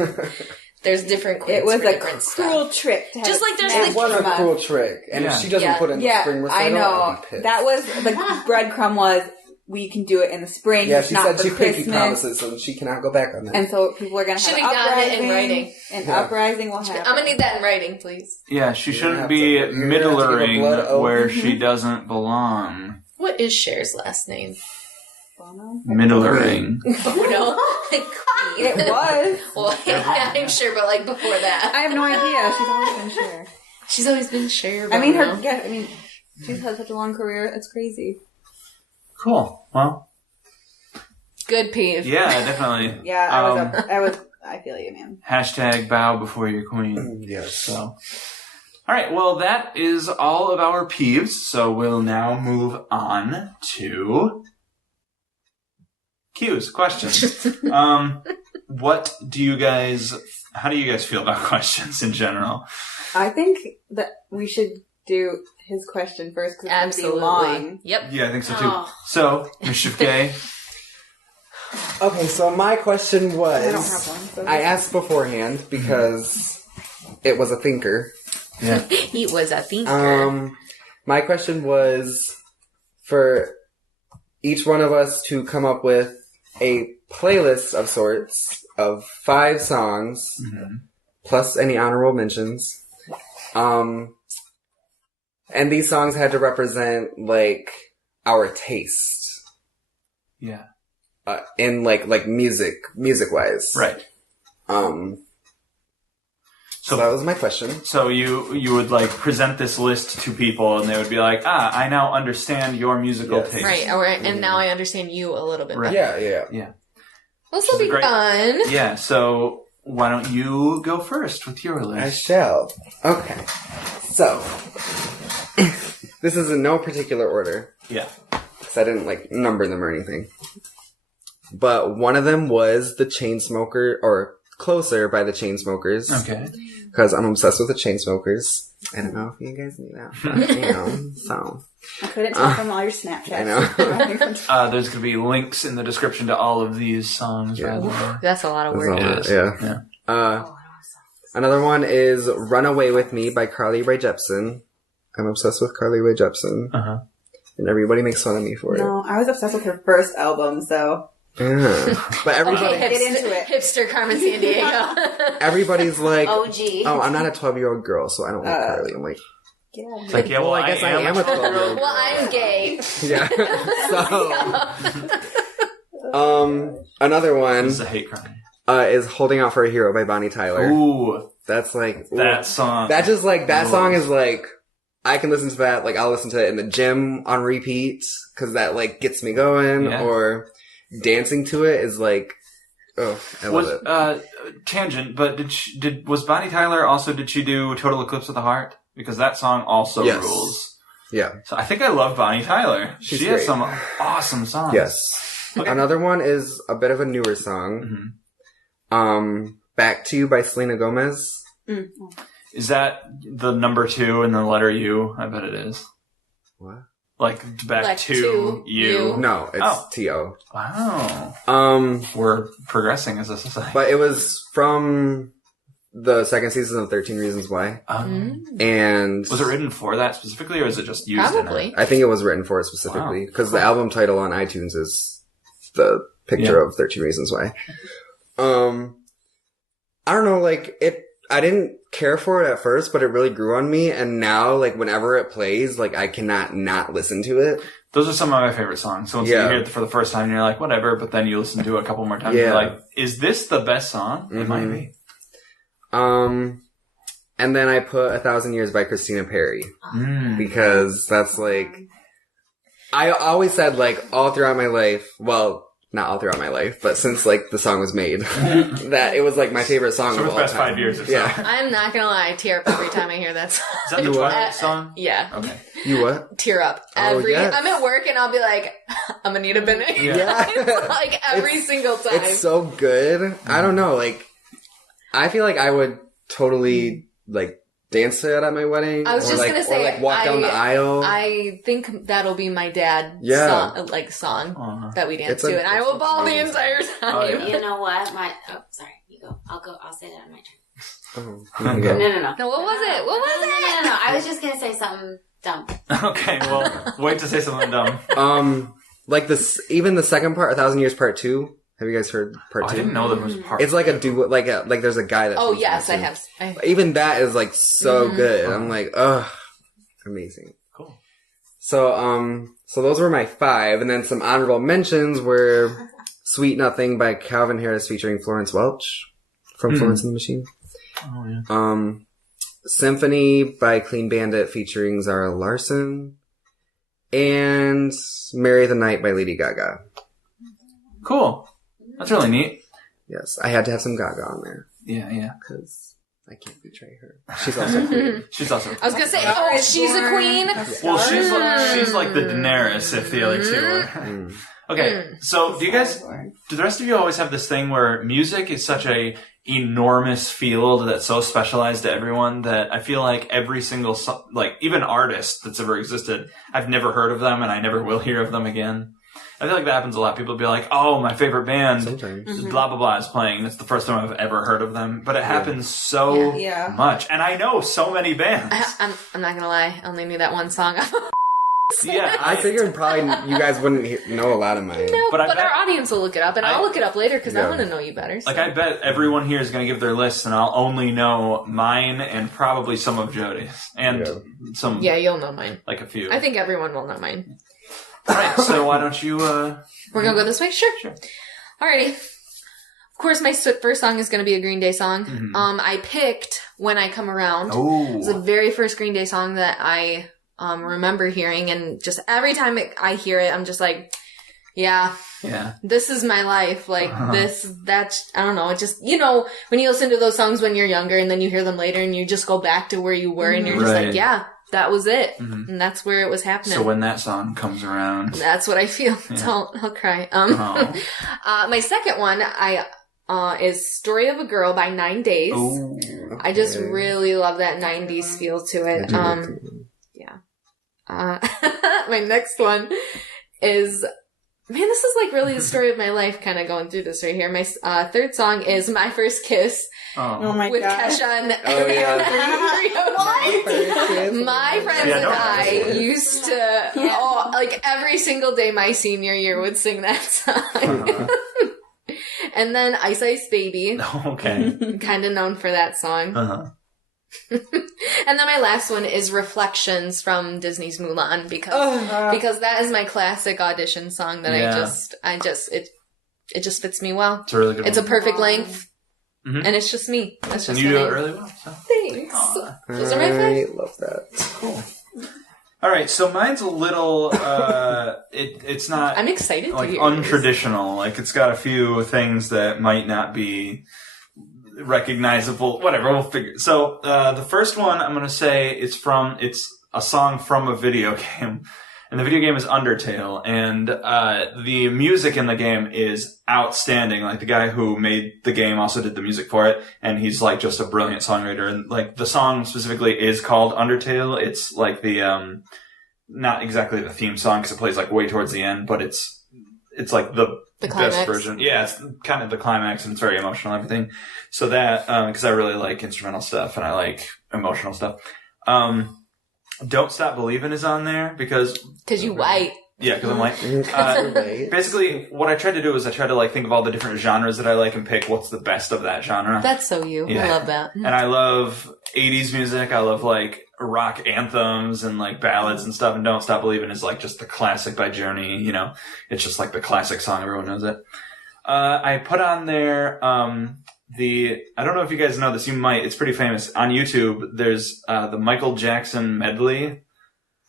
There's different queens It was for a different cruel stuff. trick. To have Just like there's It was a Emma. cool trick. And Yeah. if she doesn't Yeah. put in the Yeah, spring I recital, know. I'll be pissed. That was the breadcrumb was we can do it in the spring. Yeah, it's she not said for she Christmas. pinky promises, and she cannot go back on that. And so people are going to have Should an have gotten it in uprising. writing. An Yeah. uprising will happen. I'm gonna need that in writing, please. Yeah, she You're shouldn't gonna be have to- you're gonna have to give a blood middlering oath. where she doesn't belong. What is Cher's last name? Bono? Middlering. Bono? It was. Well, yeah, I'm sure, but before that. I have no idea. She's always been Cher. She's always been Cher. I mean, Bono. she's had such a long career. It's crazy. Cool. Well, Good peeve. Yeah, definitely. Yeah, I feel you, man. Hashtag bow before your queen. Yes. So, all right. Well, that is all of our peeves. So we'll now move on to Qs, questions. What do you guys? How do you guys feel about questions in general? I think that we should do his question first because it's going to be Absolutely. long. Yep. Yeah, I think so too. Oh. So, Mischief Gay. Okay, so my question was... I don't have one. So I asked beforehand because it was a thinker. Yeah. He was a thinker. My question was for each one of us to come up with a playlist of sorts of 5 songs, plus any honorable mentions. And these songs had to represent, like, our taste. Yeah. In, like music-wise. Right. So that was my question. So you would like present this list to people, and they would be like, I now understand your musical Yes. taste. Right. And now I understand you a little bit Right. better. Yeah. This will be Great. fun. Yeah. So why don't you go first with your I list? shall. Okay. So, this is in no particular order. Yeah. Because I didn't, like, number them or anything. But one of them was the Chainsmoker, or Closer by the Chainsmokers. Okay. Because I'm obsessed with the Chainsmokers. I don't know if you guys knew that, but, so. I couldn't tell from all your Snapchats. I know. There's going to be links in the description to all of these songs. Yeah. By the way. That's a lot of That's work. all It is. yeah. Yeah. Another one is Runaway With Me by Carly Rae Jepson. I'm obsessed with Carly Rae Jepson. Uh-huh. And everybody makes fun of me for it. No, I was obsessed with her first album, so Yeah. But everybody, Okay, Get into it. Hipster Carmen Sandiego. everybody's like, OG. oh, I'm not a 12-year-old girl, so I don't like Carly. I'm like, yeah. It's like, yeah, well, I guess I am a 12-year-old Well, I'm gay. yeah. So, another one This is a hate crime. is Holding Out for a Hero by Bonnie Tyler. Ooh, That's like, ooh. that song. That just like, that Rules. song is like, I can listen to that, like I'll listen to it in the gym on repeat, cause that like gets me going, Yeah. or dancing to it is like, oh, I love was it. tangent, but was Bonnie Tyler also, did she do Total Eclipse of the Heart? Because that song also Yes. rules. Yeah. So I think I love Bonnie Tyler. She's She has great. some awesome songs. Yes. Okay. Another one is a bit of a newer song. Back to You by Selena Gomez. Is that the number 2 in the letter U? I bet it is. What? Like back Like to to you. you. No, it's Oh. T.O. Wow. Um, We're progressing as a society. but it was from the second season of 13 Reasons Why. And Was it written for that specifically, or is it just used Probably. in it? I think it was written for it specifically. Wow. Because the album title on iTunes is the picture Yeah. of 13 Reasons Why. I don't know, like, I didn't care for it at first, but it really grew on me, and now, like, whenever it plays, like, I cannot not listen to it. Those are some of my favorite songs. So once Yeah. you hear it for the first time, you're like, whatever, but then you listen to it a couple more times, Yeah. you're like, is this the best song? It might be. And then I put 1,000 Years by Christina Perri. Because that's, like, I always said, like, all throughout my life, well, not all throughout my life, but since, like, the song was made, that it was, like, my favorite song So of the all past time. 5 years or so. Yeah. I'm not gonna lie, I tear up every time I hear that song. Is that the Twilight song? Yeah. Okay. You what? Tear up. Oh, yes. I'm at work and I'll be like, I'm gonna need a minute. Yeah. It's like every single time. It's so good. I don't know, like, I feel like I would totally, like, dance to it at my wedding. I was or just like, gonna say, or, like, walk down the aisle. I think that'll be my dad's Yeah. song that we dance It's a- to, and I will bawl the amazing entire song. time. Oh, yeah. You know what? Sorry. You go. I'll say that on my turn. Oh, here you go. No. No, what was it? What was it? No. I was just gonna say something dumb. Okay, well, wait to say something dumb. Like this, even the second part, 1,000 Years Part 2. Have you guys heard Part 2? I didn't know there was part. It's like a duo, like there's a guy that. Oh sings yes, Part I 2. have. Even that is like so good. I'm like, ugh, amazing. Cool. So, so those were my 5, and then some honorable mentions were "Sweet Nothing" by Calvin Harris featuring Florence Welch from Florence and the Machine. Oh, yeah. "Symphony" by Clean Bandit featuring Zara Larsson, and "Marry the Night" by Lady Gaga. Cool. That's really neat. Yes, I had to have some Gaga on there Yeah. because I can't betray her. She's also queen. She's also. I was gonna say, oh, she's a queen. Well, she's like the Daenerys if the other two are. Okay, so do the rest of you always have this thing where music is such a enormous field that's so specialized to everyone that I feel like every single, like even artist that's ever existed, I've never heard of them and I never will hear of them again. I feel like that happens a lot. People be like, oh, my favorite band, blah, blah, blah, is playing. And it's the first time I've ever heard of them. But it happens so much. And I know so many bands. I'm not gonna lie. I only knew that one song. Yeah. I figured probably you guys wouldn't know a lot of mine. No, but our audience will look it up. And I'll look it up later because I want to know you better. So. Like, I bet everyone here is going to give their lists, and I'll only know mine and probably some of Jody's. And some... Yeah, you'll know mine. Like a few. I think everyone will know mine. All right, so why don't you... We're going to go this way? Sure. Alrighty. Of course, my first song is going to be a Green Day song. Mm-hmm. I picked When I Come Around. Oh. It's the very first Green Day song that I remember hearing. And just every time I hear it, I'm just like, yeah, this is my life. Like, that's, I don't know. It just, when you listen to those songs when you're younger and then you hear them later and you just go back to where you were and you're just like, yeah. That was it. Mm-hmm. And that's where it was happening. So when that song comes around... That's what I feel. Yeah. I'll cry. My second one is Story of a Girl by 9 Days. Ooh, okay. I just really love that 90s feel to it. My next one is... Man, this is like really the story of my life kind of going through this right here. My third song is My First Kiss. Oh my with gosh. Kesha and 309. My friends and I used to, like every single day my senior year would sing that song. And then Ice Ice Baby. Okay. Kind of known for that song. And then my last one is Reflections from Disney's Mulan because that is my classic audition song that it just fits me well. It's a really good It's one. a perfect length. Mm-hmm. And it's just me. That's just and you do it really well. So. Thanks. Those are my favorites. I love that. Cool. All right, so mine's a little. It's not. I'm excited. Like to hear untraditional. Like it's got a few things that might not be recognizable. Whatever, we'll figure. So the first one I'm going to say it's a song from a video game. And the video game is Undertale, and the music in the game is outstanding. Like, the guy who made the game also did the music for it, and he's, like, just a brilliant songwriter. And, like, the song specifically is called Undertale. It's, like, the, not exactly the theme song, because it plays, like, way towards the end, but it's like, the best version. Yeah, it's kind of the climax, and it's very emotional and everything. So that, because I really like instrumental stuff, and I like emotional stuff. Don't Stop Believin' is on there because you white. Yeah, because I'm white. Basically, what I tried to do is I tried to like think of all the different genres that I like and pick what's the best of that genre. That's so you. Yeah. I love that. And I love 80s music. I love like rock anthems and like ballads and stuff. And Don't Stop Believin' is like just the classic by Journey. You know, it's just like the classic song. Everyone knows it. I put on there I don't know if you guys know this, you might, it's pretty famous. On YouTube, there's the Michael Jackson medley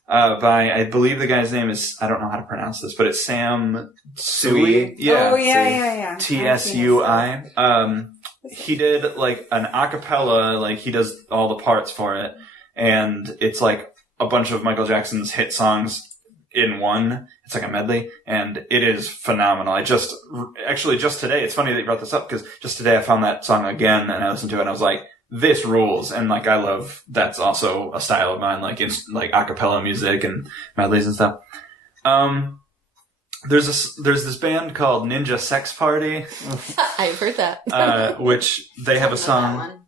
by, I believe the guy's name is, I don't know how to pronounce this, but it's Sam Tsui. Yeah. Oh, yeah. Tsui. He did like an acapella, like he does all the parts for it, and it's like a bunch of Michael Jackson's hit songs in one. It's like a medley, and it is phenomenal. Just today, it's funny that you brought this up, because just today I found that song again, and I listened to it, and I was like, this rules. And like, I love, that's also a style of mine, like it's like acapella music and medleys and stuff. There's this band called Ninja Sex Party. I've heard that. Which they have a song.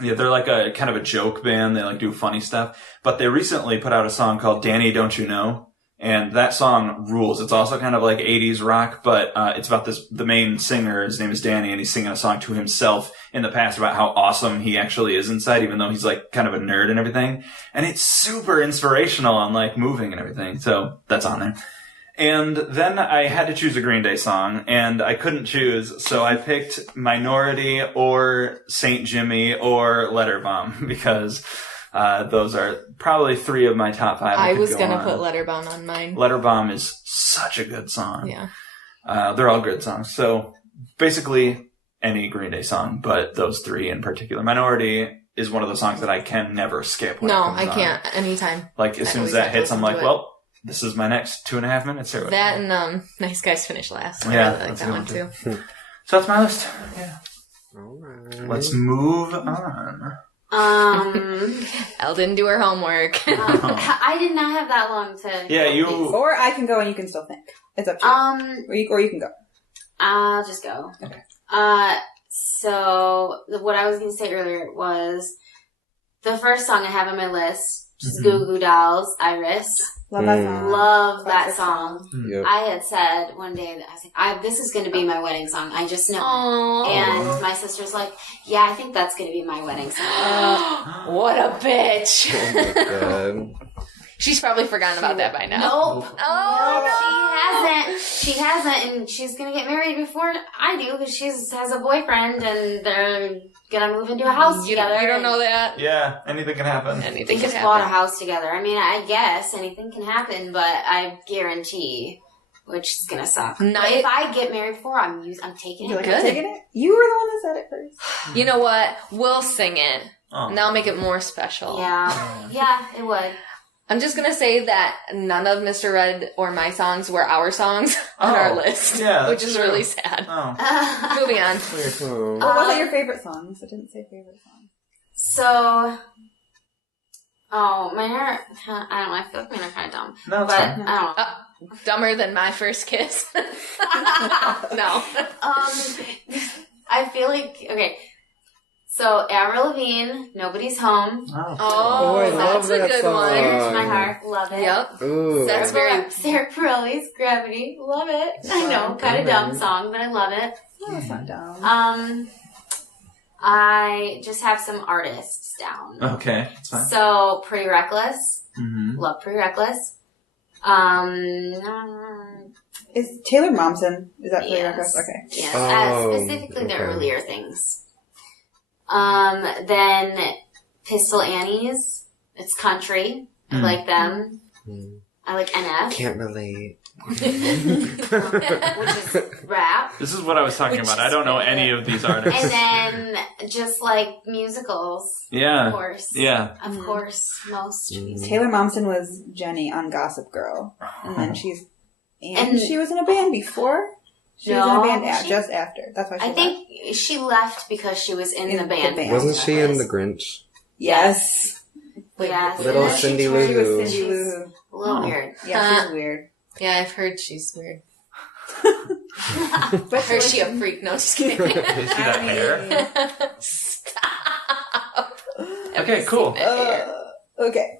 Yeah, they're like a kind of a joke band. They like do funny stuff. But they recently put out a song called Danny Don't You Know? And that song rules. It's also kind of like 80s rock, but it's about the main singer, his name is Danny, and he's singing a song to himself in the past about how awesome he actually is inside, even though he's like kind of a nerd and everything. And it's super inspirational and like moving and everything. So that's on there. And then I had to choose a Green Day song, and I couldn't choose, so I picked Minority or Saint Jimmy or Letter Bomb, because those are probably three of my top five. I was going to put Letter Bomb on mine. Letter Bomb is such a good song. Yeah. They're all good songs. So basically any Green Day song, but those three in particular. Minority is one of those songs that I can never skip when it comes on. can't. Anytime. Like, as soon as that hits, I'm like, well, this is my next 2.5 minutes here. That and Nice Guys Finish Last. I Yeah, really like that's a that good one too. So that's my list. Yeah. Alright. Let's move on. Elle didn't do her homework. I did not have that long to. Yeah, you... Or I can go and you can still think. It's up to you. Or you can go. I'll just go. Okay. So what I was going to say earlier was the first song I have on my list, which is Goo Goo Dolls, Iris. Love that song. Love that Classic song. Yep. I had said one day that I was like, this is going to be my wedding song. I just know. Aww. And my sister's like, yeah, I think that's going to be my wedding song. What a bitch. Oh my god. She's probably forgotten about that by now. Nope. Oh, She hasn't, and she's gonna get married before I do because she has a boyfriend, and they're gonna move into a house together. You don't know that? Yeah, anything can happen. They Anything can just bought a happen. house together. I mean, I guess anything can happen, but I guarantee, which is gonna suck. But if I get married before, I'm taking You're it. like, I'm taking it? You were the one that said it first. You know what? We'll sing it. Oh. And that'll make it more special. Yeah, it would. I'm just gonna say that none of Mr. Red or my songs were our songs on our list. Yeah, which that's is true. really sad. Oh. Moving on. Weird. What was your favorite songs? I didn't say favorite songs. So, mine are, I don't know, I feel like mine are kind of dumb. No, it's But, fine. I don't know. Dumber than my first kiss. No. I feel like, okay. So, Avril Lavigne, Nobody's Home. Oh, I love that's a that good song. one. Dear to my heart. Love it. Yep. Ooh. That's very- Sarah Bareilles, Gravity. Love it. I know, kind of dumb song, but I love it. No, that's not dumb. I just have some artists down. Okay, that's fine. So, Pretty Reckless. Mm-hmm. Love Pretty Reckless. Is Taylor Momsen? Is that Taylor Yes. Reckless? Okay. Yes, Oh, specifically the okay. earlier things. Then Pistol Annies. It's country. I like them. I like NF, Can't relate. which is rap. This is what I was talking about. I don't know any of these artists. And then just like musicals. Yeah. Of course. Yeah. Of course, most musicals. Taylor Momsen was Jenny on Gossip Girl. And then And- she was in a band before? She was in No, a band she- just after. That's why she I left. think she left because she was in In the the band. band. Wasn't she in The Grinch? Yes. Yes. Little And then Cindy she Lou turned- Who. She was Cindy she's Lou Who. a little weird. Yeah, she's weird. Yeah, I've heard she's weird. But Or is she a freak? No, just kidding. You see that hair? Stop. Okay, cool. Okay.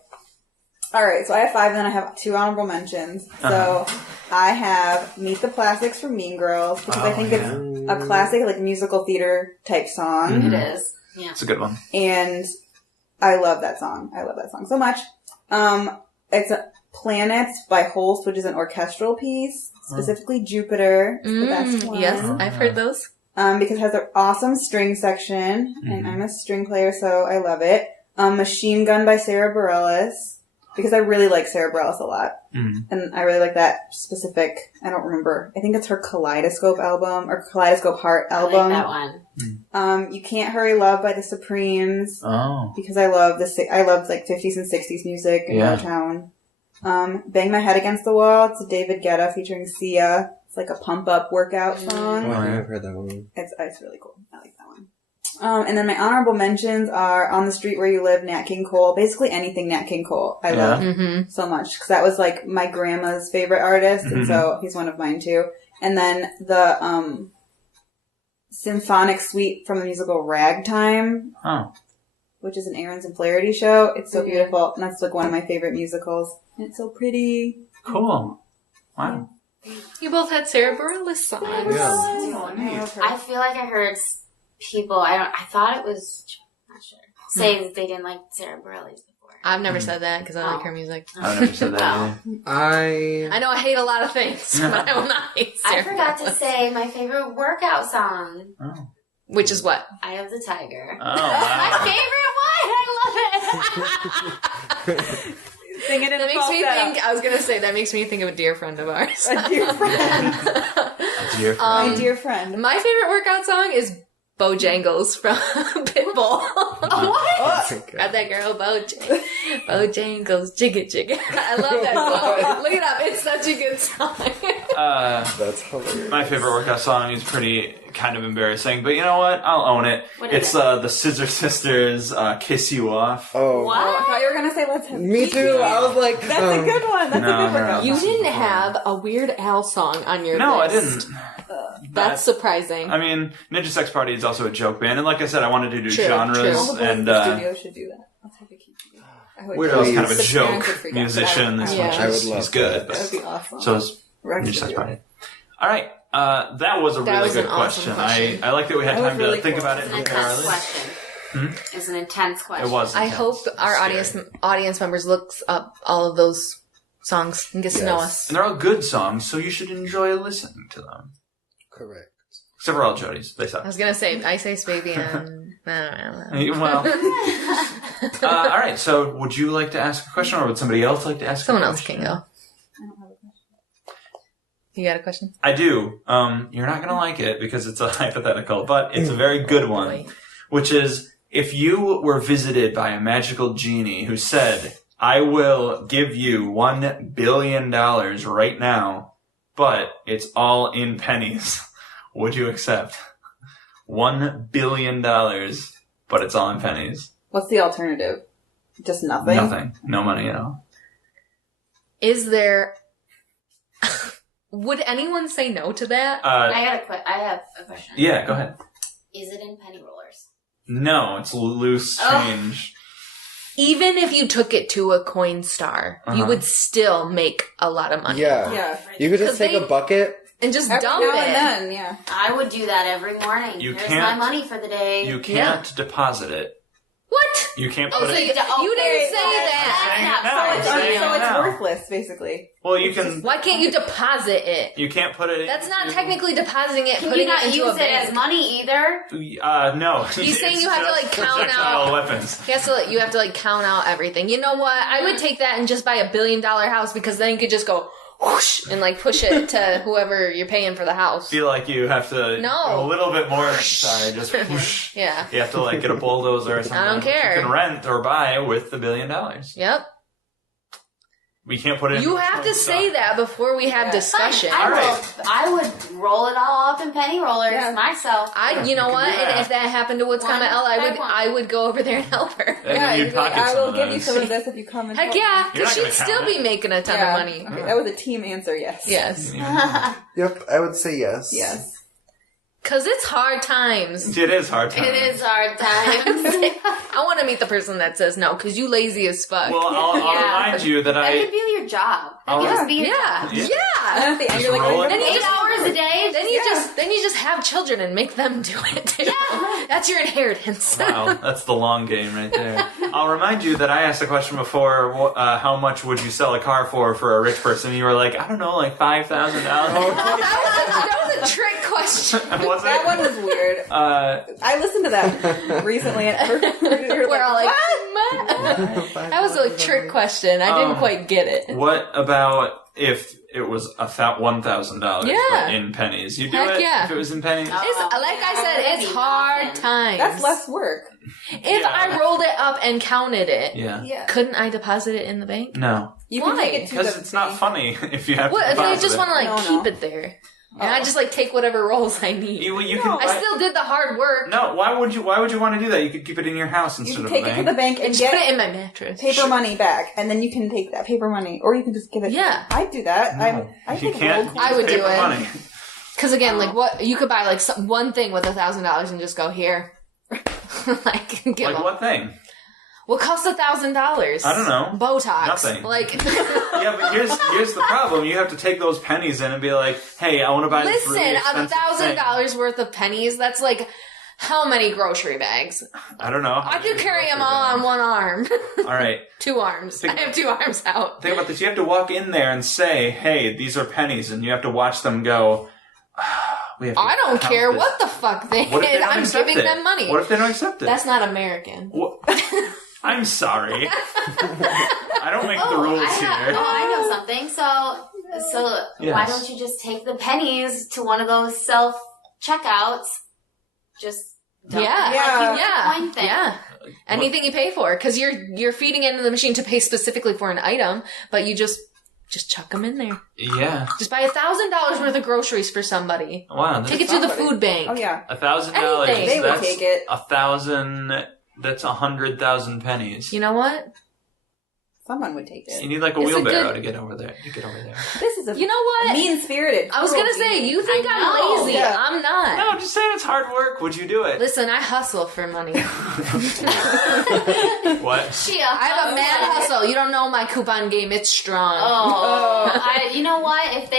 Alright, so I have 5 and then I have 2 honorable mentions. So I have Meet the Plastics from Mean Girls because I think it's a classic like musical theater type song. It is. Yeah. It's a good one. And I love that song. I love that song so much. It's Planets by Holst, which is an orchestral piece, specifically Jupiter. It's the best one. Yes, I've heard those. Because it has an awesome string section, and I'm a string player, so I love it. Machine Gun by Sarah Bareilles, because I really like Sarah Bareilles a lot. And I really like that specific, I don't remember, I think it's her Kaleidoscope album, or Kaleidoscope Heart I like album. that one. You Can't Hurry Love by the Supremes. Oh. Because I love like 50s and 60s music in Motown. Bang My Head Against the Wall. It's David Guetta featuring Sia. It's like a pump up workout song. Oh, I've heard that one. It's really cool. I like that one. And then my honorable mentions are On the Street Where You Live, Nat King Cole. Basically anything Nat King Cole. I love so much. Because that was like my grandma's favorite artist. And so he's one of mine too. And then the symphonic suite from the musical Ragtime. Oh. Which is an Aaron's and Flaherty show. It's so beautiful. And that's like one of my favorite musicals. And it's so pretty. Cool. Wow. You both had Sarah Bareilles songs. I feel like I heard people, I thought it was, not sure, say that they didn't like Sarah Bareilles before. I've never said that because I like her music. I've never said that either. I know I hate a lot of things, but I will not hate Sarah I forgot to Bareilles. say my favorite workout song, Oh. Which is what? Eye of the Tiger. Oh, My wow. favorite one! I love it! Sing it in That makes me think, I was going to say, that makes me think of a dear friend of ours. A dear friend. Dear friend. My dear friend. My favorite workout song is Bojangles from Pitbull. Got that girl Bojangles, jigga jigga. I love that song. Look it up. It's such a good song. That's hilarious. My favorite workout song is pretty kind of embarrassing, but you know what? I'll own it. What is It's the Scissor Sisters' "Kiss You Off." Oh. What? I thought you were gonna say let's have Me too. I was like, That's a good one. That's No, a good workout. You song. didn't have a Weird Al song on your No, I list. didn't. That's surprising. I mean, Ninja Sex Party is also a joke band, and like I said, I wanted to do True, genres, true. All the boys in and the studio should do that. Let's have a keep. Weird Al's kind of a The parents would joke freak out, musician. but As Yeah. much I as would love he's good, that. That would but be awesome. so is Rex Ninja would Sex do Party. it. All right, that was a That really was good an awesome question. I like that we had That was time really to think cool. about it It's and an prepare our intense list. question. It's an intense question. It was. I intense. hope our Scary. audience members looks up all of those songs and gets to know Yes. us. And they're all good songs, so you should enjoy listening to them. correct. Except for all Jody's. They I suck. was gonna say Ice Ice Baby and I don't know. Well, all right. So, would you like to ask a question, or would somebody else like to ask? Someone a else question? can go. You got a question? I do. You're not gonna like it because it's a hypothetical, but it's a very good one. Boy. Which is, if you were visited by a magical genie who said, "I will give you $1 billion right now, but it's all in pennies," would you accept? $1 billion, but it's all in pennies. What's the alternative? Just nothing? Nothing. No money at all. Is there? Would anyone say no to that? I have a question. Yeah, go ahead. Is it in penny rollers? No, it's loose Oh. change. Even if you took it to a coin star, you would still make a lot of money. Yeah. Yeah. You could just 'Cause take they- a bucket. And just Every dump now it. and then, yeah. I would do that every morning. You Here's can't- my money for the day. You can't deposit it. What? You can't Oh, put so it... you didn't say that. Saying it That's now. not- Saying it So it's now. worthless, basically. Well, you can... Why can't you deposit it? You can't put it... That's not into- technically depositing it, Can putting you not it into use a it bank. as money either? No. He's saying It's you have to, just like, count projectile out- weapons. You have to like count out everything. You know what? I would take that and just buy $1 billion house because then you could just go whoosh and like push it to whoever you're paying for the house. Feel like you have to No. go a little bit more... Sorry, just whoosh. Yeah. You have to like get a bulldozer or something. don't care. You can rent or buy with $1 billion. Yep. We can't put it in... You have to say that before we have discussion. All right. I would roll it all up in penny rollers Yeah. myself. You know you can what? do that. And if that happened to What's One Coming L, by one. I would go over there and help her. And Yeah, then you'd you'd be like, pocket I some will of give you those. some of this if you come and Heck help yeah, You're because not she'd gonna still count be it. making a me. ton Yeah. of money. Okay, that was a team answer, yes. Yes. Yep, I would say yes. Yes. Because it's hard times. It is hard time. It is hard times. I want to meet the person that says no, because you lazy as fuck. Well, I'll Yeah. remind you that That could I... be your job. That I'll- could just be your yeah. job. Yeah. And then at the end, Just you're like, roll it. Then you 8 just- hours a day. Then you just have children and make them do it too. Yeah. That's your inheritance. Wow, that's the long game right there. I'll remind you that I asked a question before, how much would you sell a car for a rich person? And you were like, I don't know, like $5,000. that was a trick question. Was that it? one was weird. I listened to that recently, and We're all like, what? that was a trick question. I didn't quite get it. What about if it was $1,000 Yeah. in pennies? You do Heck it yeah. if it was in pennies? It's, like I said, it's hard times. That's less work. If Yeah. I rolled it up and counted it, Yeah. Yeah. couldn't I deposit it in the bank? No. You can Why? take it to Because the it's not bank. funny if you have What to if I deposit just it. want to like No, keep no. it there? And I just like take whatever rolls I need. You can I buy- still did the hard work. No, why would you want to do that? You could keep it in your house You instead can of take a it to bank. the bank and Just put it get in my mattress. paper money back, and then you can take that paper money, or you can just give it. Yeah. I'd do that. I You take can't gold use I would do paper it. money. Because again, like what you could buy like one thing with $1,000 and just go here, like give Like them. what thing? What costs $1,000? I don't know. Botox. Nothing. Like, Yeah, but here's the problem. You have to take those pennies in and be like, hey, I want to buy this listen, really expensive thing. $1,000 worth of pennies. That's like how many grocery bags? I don't know. I could carry them all on one arm. All right. 2 arms. I have 2 arms out. Think about this. You have to walk in there and say, hey, these are pennies, and you have to watch them go, we have to I don't count care this. what the fuck they What if they is. don't I'm accept giving it? them money. What if they don't accept it? That's not American. What? I'm sorry. I don't make the rules I here. know something. So So Yes. why don't you just take the pennies to one of those self-checkouts? Just dump Yeah. it Yeah. like you Yeah. coin thing. Yeah. Anything you pay for, because you're feeding it into the machine to pay specifically for an item, but you just chuck them in there. Yeah. Just buy $1,000 worth of groceries for somebody. Wow. Take it to the food bank. Oh yeah, $1,000. Anything. they would That's take it. 1,000. That's 100,000 pennies. You know what? Someone would take You it. need like a It's a wheelbarrow good- to get over there. You get over there. This is a You know what? mean-spirited. I was gonna say, you think I I'm know. lazy. Yeah. I'm not. No, I'm just saying it's hard work. Would you do it? Listen, I hustle for money. What? I have a mad hustle. You don't know my coupon game. It's strong. Oh, you know what? If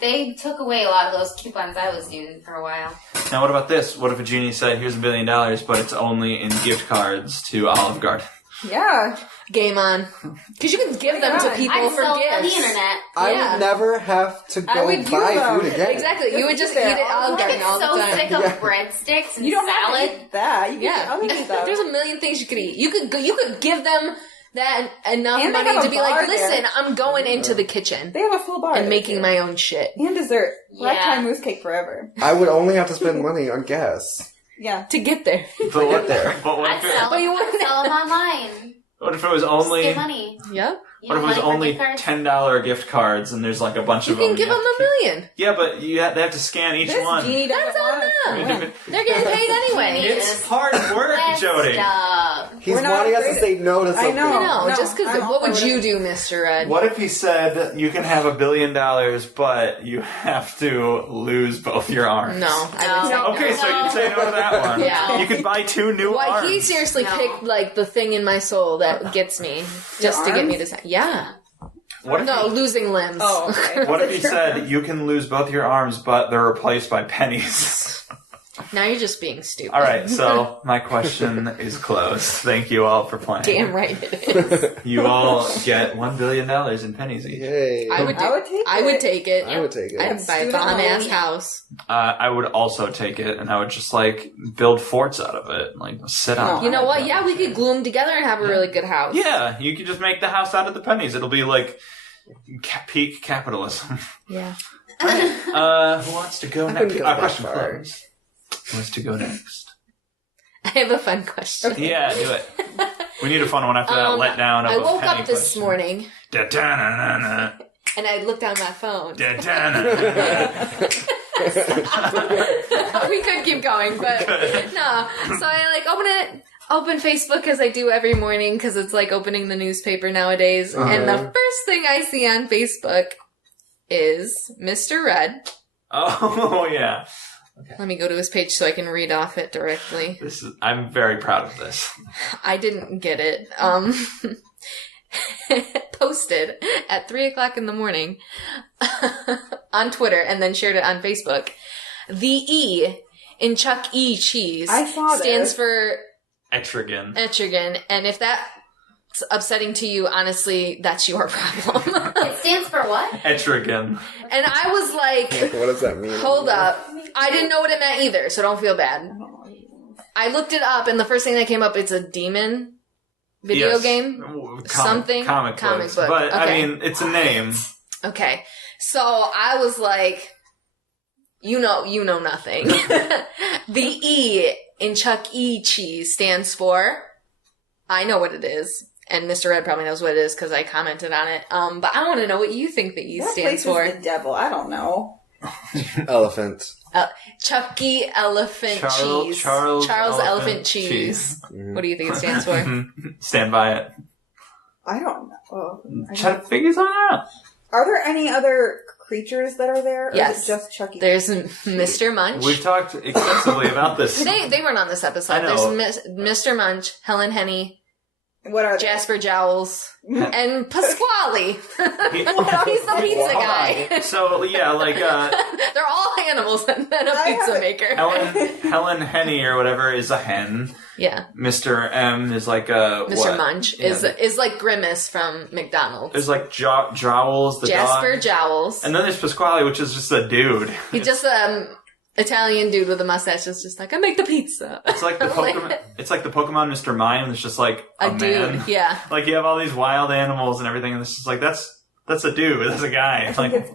they took away a lot of those coupons I was using for a while. Now, what about this? What if a genie said, "Here's $1 billion, but it's only in gift cards to Olive Garden"? Yeah. Game on. Because you can give them to God. people I'd for sell gifts. on the internet. I Yeah. would never have to I go would do buy them. food again. Exactly. You would just Just eat eat it it all Olive the I'm Garden all the so time. sick of Yeah. breadsticks and You don't have to salad. eat that. You can Yeah, eat other stuff. there's a million things you could eat. You could give them that enough And they money have to a be bar like, listen, there. I'm going into the kitchen They have a full bar. and there, making too. my own shit And dessert. Black Yeah. tie mousse cake forever. I would only have to spend money on gas Yeah. to get there. But get there. But what I'd if, it, sell, But you I'd wouldn't- sell them online. what if it was Just only? get money. Yep. You What if it want was money for only gift cards? $10 gift cards and there's like a bunch You of them? can give them have a to keep- million. Yeah, but they have to scan each This one. genie doesn't That's on want us to them. win. They're getting paid anyway. It's hard work, Let's Jody. stop. He's We're not wanting us to afraid- say no to I something. know. No, No, just because. I'm all What would for you it. do, Mr. Red? What if he said you can have $1 billion, but you have to lose both your arms? No, I would No. say Okay, no. so you'd say no to that one. Yeah. You could buy 2 new Why arms. he seriously No. picked like the thing in my soul that gets me, just to get me to say, yeah. What if No, losing limbs. Oh, okay. What if he said you can lose both your arms, but they're replaced by pennies? Now you're just being stupid. All right, so my question is closed. Thank you all for playing. Damn right it is. You all get $1 billion in pennies each. Yay. I would take it. I would take it. I would take it. I'd buy a Student bomb ass loan. house. I would also take it, and I would just like build forts out of it, like sit on. No. it. You know what? Yeah, we could glue them together and have a really good house. Yeah, you could just make the house out of the pennies. It'll be like peak capitalism. Yeah. Who wants to go I next? wouldn't go that Question far. closed. Who wants to go next? I have a fun question. Yeah, do it. We need a fun one after that letdown of I a woke penny up this question. morning Da-da-na-na-na. and I looked down my phone. Da-da-na-na-na. We could keep going, but no. So I open Facebook as I do every morning because it's like opening the newspaper nowadays. And the first thing I see on Facebook is Mr. Red. Oh, yeah. Let me go to his page so I can read off it directly. I'm very proud of this. I didn't get it. Posted at 3:00 in the morning on Twitter and then shared it on Facebook. The E in Chuck E. Cheese I saw stands this. for Etrigan. Etrigan, and if that's upsetting to you, honestly, that's your problem. It stands for what? Etrigan. And I was like, What does that mean? hold up. I didn't know what it meant either, so don't feel bad. I looked it up, and the first thing that came up, it's a demon video Yes. game. Comic Comic books. book. But, I Okay. mean, it's a name. Okay, so I was like, you know nothing. The E in Chuck E. Cheese stands for, I know what it is, and Mr. Red probably knows what it is because I commented on it. But I want to know what you think the E That stands place for. is the devil. I don't know. Elephant. Chucky Elephant Cheese. Charles Elephant Cheese. What do you think it stands for? Stand by it. I don't know. Oh, Try to figure something out. Are there any other creatures that are there? Or Yes. is it just Chucky? There's Mr. Munch. We've talked extensively about this. They weren't on this episode. I know. There's Mr. Munch, Helen Henny, What are they? Jasper Jowls, and Pasquale. He- He's the pizza guy. So, yeah, like, They're all animals and then a I pizza haven't- maker. Helen Henny or whatever is a hen. Yeah. Mr. M is like a... Mr. what? Munch Yeah. is like Grimace from McDonald's. There's like Jowls, the Jasper dog. Jowls. And then there's Pasquale, which is just a dude. He's just Italian dude with a mustache that's just like, I make the pizza. It's like the Pokemon. It's like the Pokemon Mr. Mime. It's just like a man. dude. Yeah. Like you have all these wild animals and everything, and it's just like that's That's a dude. That's a guy. I think it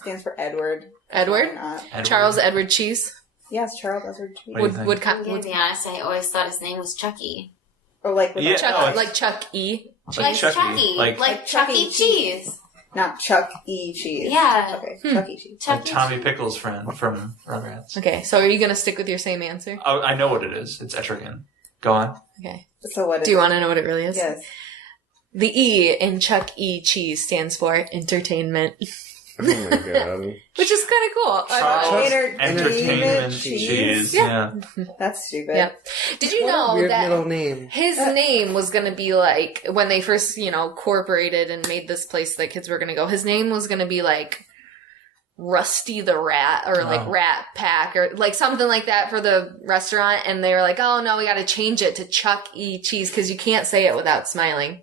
stands for Edward. Edward? Why not? Edward. Charles Edward Cheese? Yes, Charles Edward Cheese. What do you think? I'm gonna be honest, I always thought his name was Chucky. Or like with Yeah. a Chuck, no, it's- like Chuck E. Like Chucky. Like Chuck E. Cheese. not Chuck E. Cheese. Yeah. Okay, Chuck E. Cheese. Chuck Like E. Tommy Cheese. Pickles' friend from Rugrats. Okay, so are you going to stick with your same answer? Oh, I know what it is. It's Etrigan. Go on. Okay. So what? Do you want to know what it really is? Yes. The E in Chuck E. Cheese stands for entertainment, Oh my god. which is kind of cool. Charles Entertainment Entertainment Cheese. Cheese. Yeah. Yeah. That's stupid. Yeah. Did you What a know weird that middle name. his name was going to be like, when they first, corporated and made this place that kids were going to go, his name was going to be like Rusty the Rat or like Oh. Rat Pack or like something like that for the restaurant. And they were like, oh no, we got to change it to Chuck E. Cheese because you can't say it without smiling.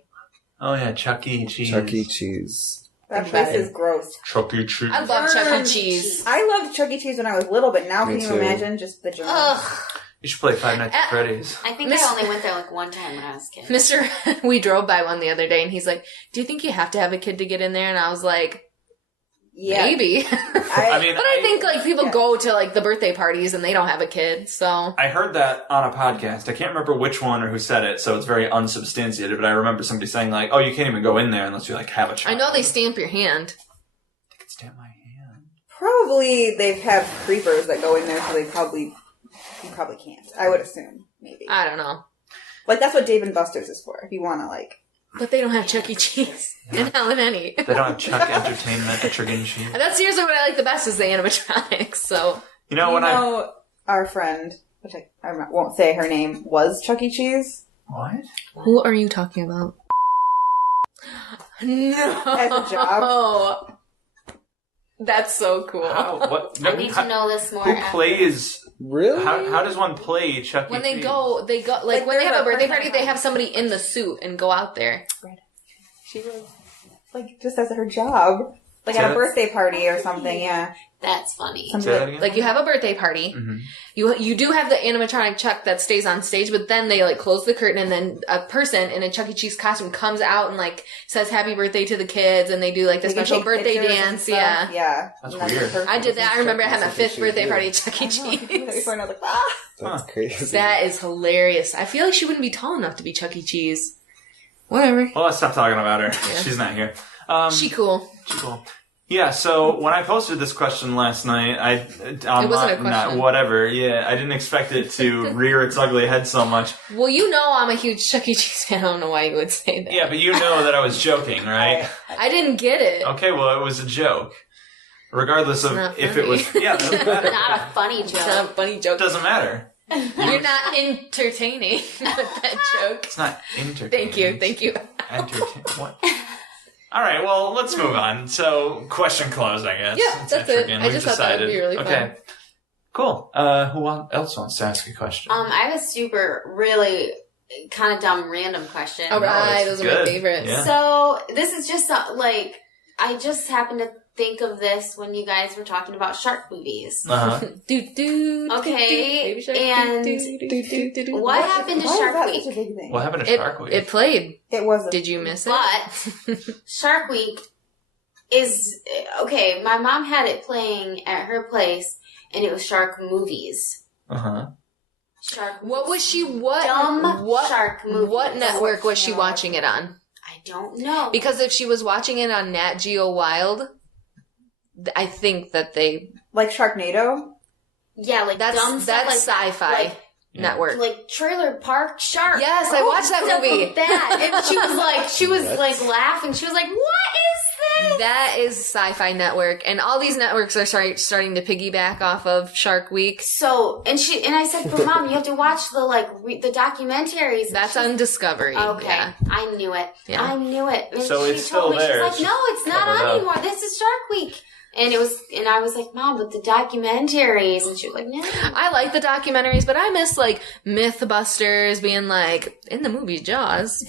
Oh yeah, Chuck E. Cheese. Chuck E. Cheese. That Think place about it. is gross. Chuck E. Cheese. I love Chuck E. Cheese. I loved Chuck E. Cheese when I was little, but now Me can you too. imagine just the germs? Ugh. You should play Five Nights at Freddy's. I think Miss- I only went there like one time when I was a kid. Mr. We drove by one the other day and he's like, do you think you have to have a kid to get in there? And I was like, Yeah. maybe. I mean, But I think like people Yeah. go to like the birthday parties and they don't have a kid, so I heard that on a podcast. I can't remember which one or who said it, so it's very unsubstantiated, but I remember somebody saying like, oh, you can't even go in there unless you like have a I child. know they stamp your hand. They could stamp my hand. Probably they have creepers that go in there, so you probably can't. I would assume, maybe. I don't know. Like that's what Dave and Buster's is for. If you want to like, But they don't have Chuck E. Cheese in Helen Henny. They don't have Chuck Entertainment at Chicken Cheese. And that's seriously what I like the best is the animatronics, so You know, when our friend, which I won't say her name, was Chuck E. Cheese. What? who are you talking about? No. As a job. That's so cool. How? What? I need to know this more. Who after. plays? Really? How does one play Chuck E. When they Cheese? go like Like, when they there's have a a birthday person- party, they have somebody in the suit and go out there. She was like just as her job, like Say at a that- birthday party or something. Yeah, That's funny. something Say that again? Like you have a birthday party, Mhm. you do have the animatronic Chuck that stays on stage, but then they like close the curtain and then a person in a Chuck E. Cheese costume comes out and like says happy birthday to the kids and they do like the They can special take birthday pictures and dance. stuff. Yeah. yeah. That's And weird. the person- I did that. I remember I had my That's what 5th she birthday would party do. at Chuck E. I know. Cheese. Before, and I was like, ah. That's Huh. crazy. That is hilarious. I feel like she wouldn't be tall enough to be Chuck E. Cheese. Whatever. Well, let's stop talking about her. She's not here. She cool. She's cool. Yeah, so when I posted this question last night, It wasn't a question. whatever. Yeah, I didn't expect it to rear its ugly head so much. Well, you know I'm a huge Chuck E. Cheese fan. I don't know why you would say that. Yeah, but you know that I was joking, right? I didn't get it. Okay, well, it was a joke. Regardless of not if it was... funny. Yeah, it doesn't matter. Not a funny It's not a joke. funny It joke. doesn't matter. You're not entertaining with that joke. It's not entertaining. Thank you. Entertain... What? All right, well, let's move on. So, question closed, I guess. Yeah, It's that's it. Etrigan. I We've just thought that would be really fun. Okay, cool. Who else wants to ask a question? I have a super, really kind of dumb, random question. All right, it's those are my good. favorites. Yeah. So this is just like I just happened to think of this when you guys were talking about shark movies. Uh-huh. Okay, Baby Shark, and do. what happened to Why is Shark that Week? such a big thing? What happened to Shark Week? It played. It was. Did you miss it? But Shark Week is okay. My mom had it playing at her place, and it was shark movies. Uh-huh. Shark. What was she? Dumb What? shark movies. What network was she watching it on? I don't know. Because if she was watching it on Nat Geo Wild, I think that they like Sharknado. Yeah, like that's dumb stuff that's like sci-fi like, network. like Trailer Park Shark. Yes, I watched that stuff movie. like that. And she was like laughing. She was like, "What is this?" That is Sci-Fi Network, and all these networks are starting to piggyback off of Shark Week. So, and I said, "But Mom, you have to watch the the documentaries." That's on Discovery. Okay, Yeah. I knew it. Yeah. I knew it. And So she it's told still me, there. She's like, "No, it's not Cover it on up. anymore. This is Shark Week." And I was like, "Mom, but the documentaries," and she was like, "No." I like the documentaries, but I miss like Mythbusters being like in the movie Jaws.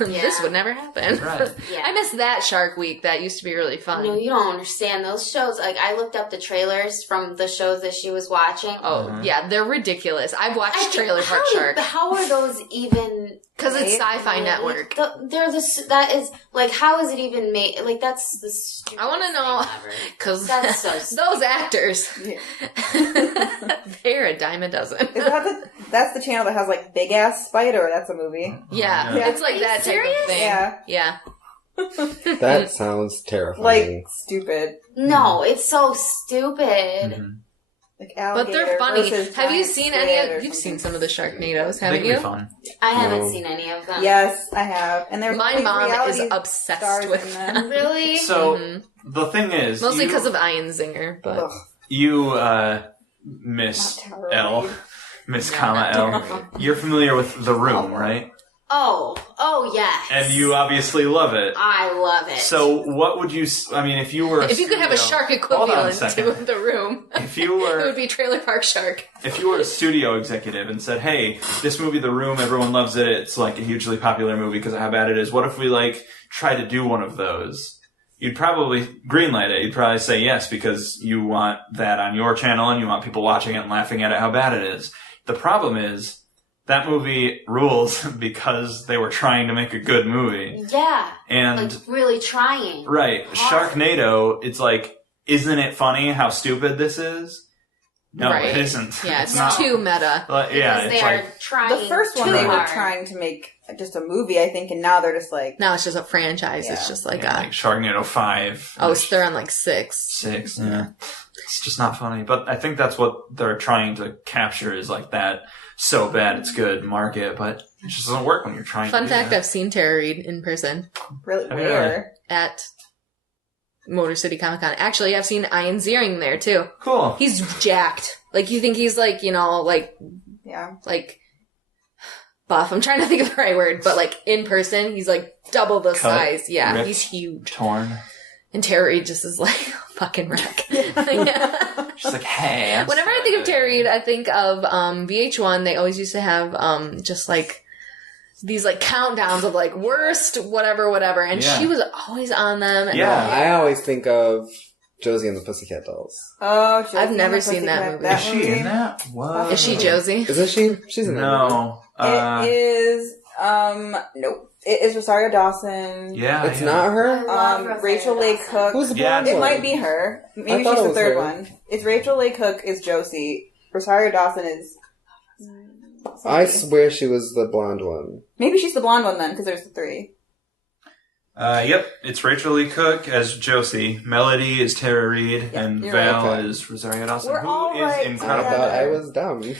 This would never happen. Right. Yeah. I miss that Shark Week. That used to be really fun. No, you don't understand those shows. Like, I looked up the trailers from the shows that she was watching. Oh yeah, they're ridiculous. I've watched Trailer Park Shark How are those even Because it's Sci-Fi Network. That is, like, how is it even made? Like, that's the stupidest I want to know, because That's so stupid. those actors, they're a dime a dozen. That's the channel that has, like, Big Ass Spider. That's a movie. Yeah, Yeah. it's like Are you that type serious? of thing. Yeah. Yeah. That sounds terrifying. Like, stupid. No, it's so stupid. Mm-hmm. Like, But alligator they're funny. versus Have you giant seen squid any or of... You've something. seen some of the Sharknadoes, They haven't can you? be fun. I haven't No. seen any of them. Yes, I have. And there's My all these mom is reality obsessed stars with in them. them. Really? So the thing is, Mostly you- because of Ian Zinger, but... Ugh. you, Miss Not Tara L, Reid. Miss Yeah, comma not L, Tara you're familiar with The Room, right? Oh, yes. And you obviously love it. I love it. So what would you? I mean, if you were, If you could have a studio- shark Hold on a equivalent to second. The Room, If you it would were, be Trailer Park Shark. if you were a studio executive and said, "Hey, this movie, The Room, everyone loves it. It's like a hugely popular movie because of how bad it is. What if we like try to do one of those?" You'd probably greenlight it. You'd probably say yes because you want that on your channel and you want people watching it and laughing at it how bad it is. The problem is that movie rules because they were trying to make a good movie. Yeah. And Like, really trying. right, Hard. Sharknado, it's like, isn't it funny how stupid this is? No, Right. it isn't. Yeah, it's not. too meta. Like, yeah, Because it's they are like trying The first one too they were hard. trying to make just a movie, I think, and now they're just like, Now it's just a franchise. It's Yeah. just like yeah, a... like Sharknado 5. Oh, so they're on like 6. 6, yeah. It's just not funny. But I think that's what they're trying to capture is like that so bad it's good market, but it just doesn't work when you're trying Fun to do fact, that. I've seen Tara Reid in person really, Oh, yeah. where? at Motor City Comic Con. Actually, I've seen Ian Ziering there too. Cool. He's jacked. Like, you think he's like, you know, like buff. I'm trying to think of the right word, but like in person, he's like double the Cut, size. Yeah, ripped, he's huge. Torn. And Tara Reid just is like fucking wreck. Yeah. She's like, hey. I'm Whenever I think of Tara Reid, I think of VH1. They always used to have just like these like countdowns of like worst whatever, and Yeah. she was always on them. And Yeah. I always think of Josie and the Pussycat Dolls. Oh, Josie I've never and the seen that Pussycat- movie. Is she movie? in that? What? Is she Josie? Isn't she? She's in that movie. No. It is, nope. It is Rosario Dawson. Yeah. It's yeah. not I her? love Rosario Rachel Leigh Dawson. Cook. Who's the Yeah, blonde It one? might be her. Maybe I thought she's it the was third her. one. It's Rachel Leigh Cook is Josie. Rosario Dawson is... I swear she was the blonde one. Maybe she's the blonde one then, because there's the 3. Yep, it's Rachel Lee Cook as Josie. Melody is Tara Reid, Yeah, and you're Val right. Okay. is Rosario Dawson, We're who all is right I incredible. thought I together. was dumb.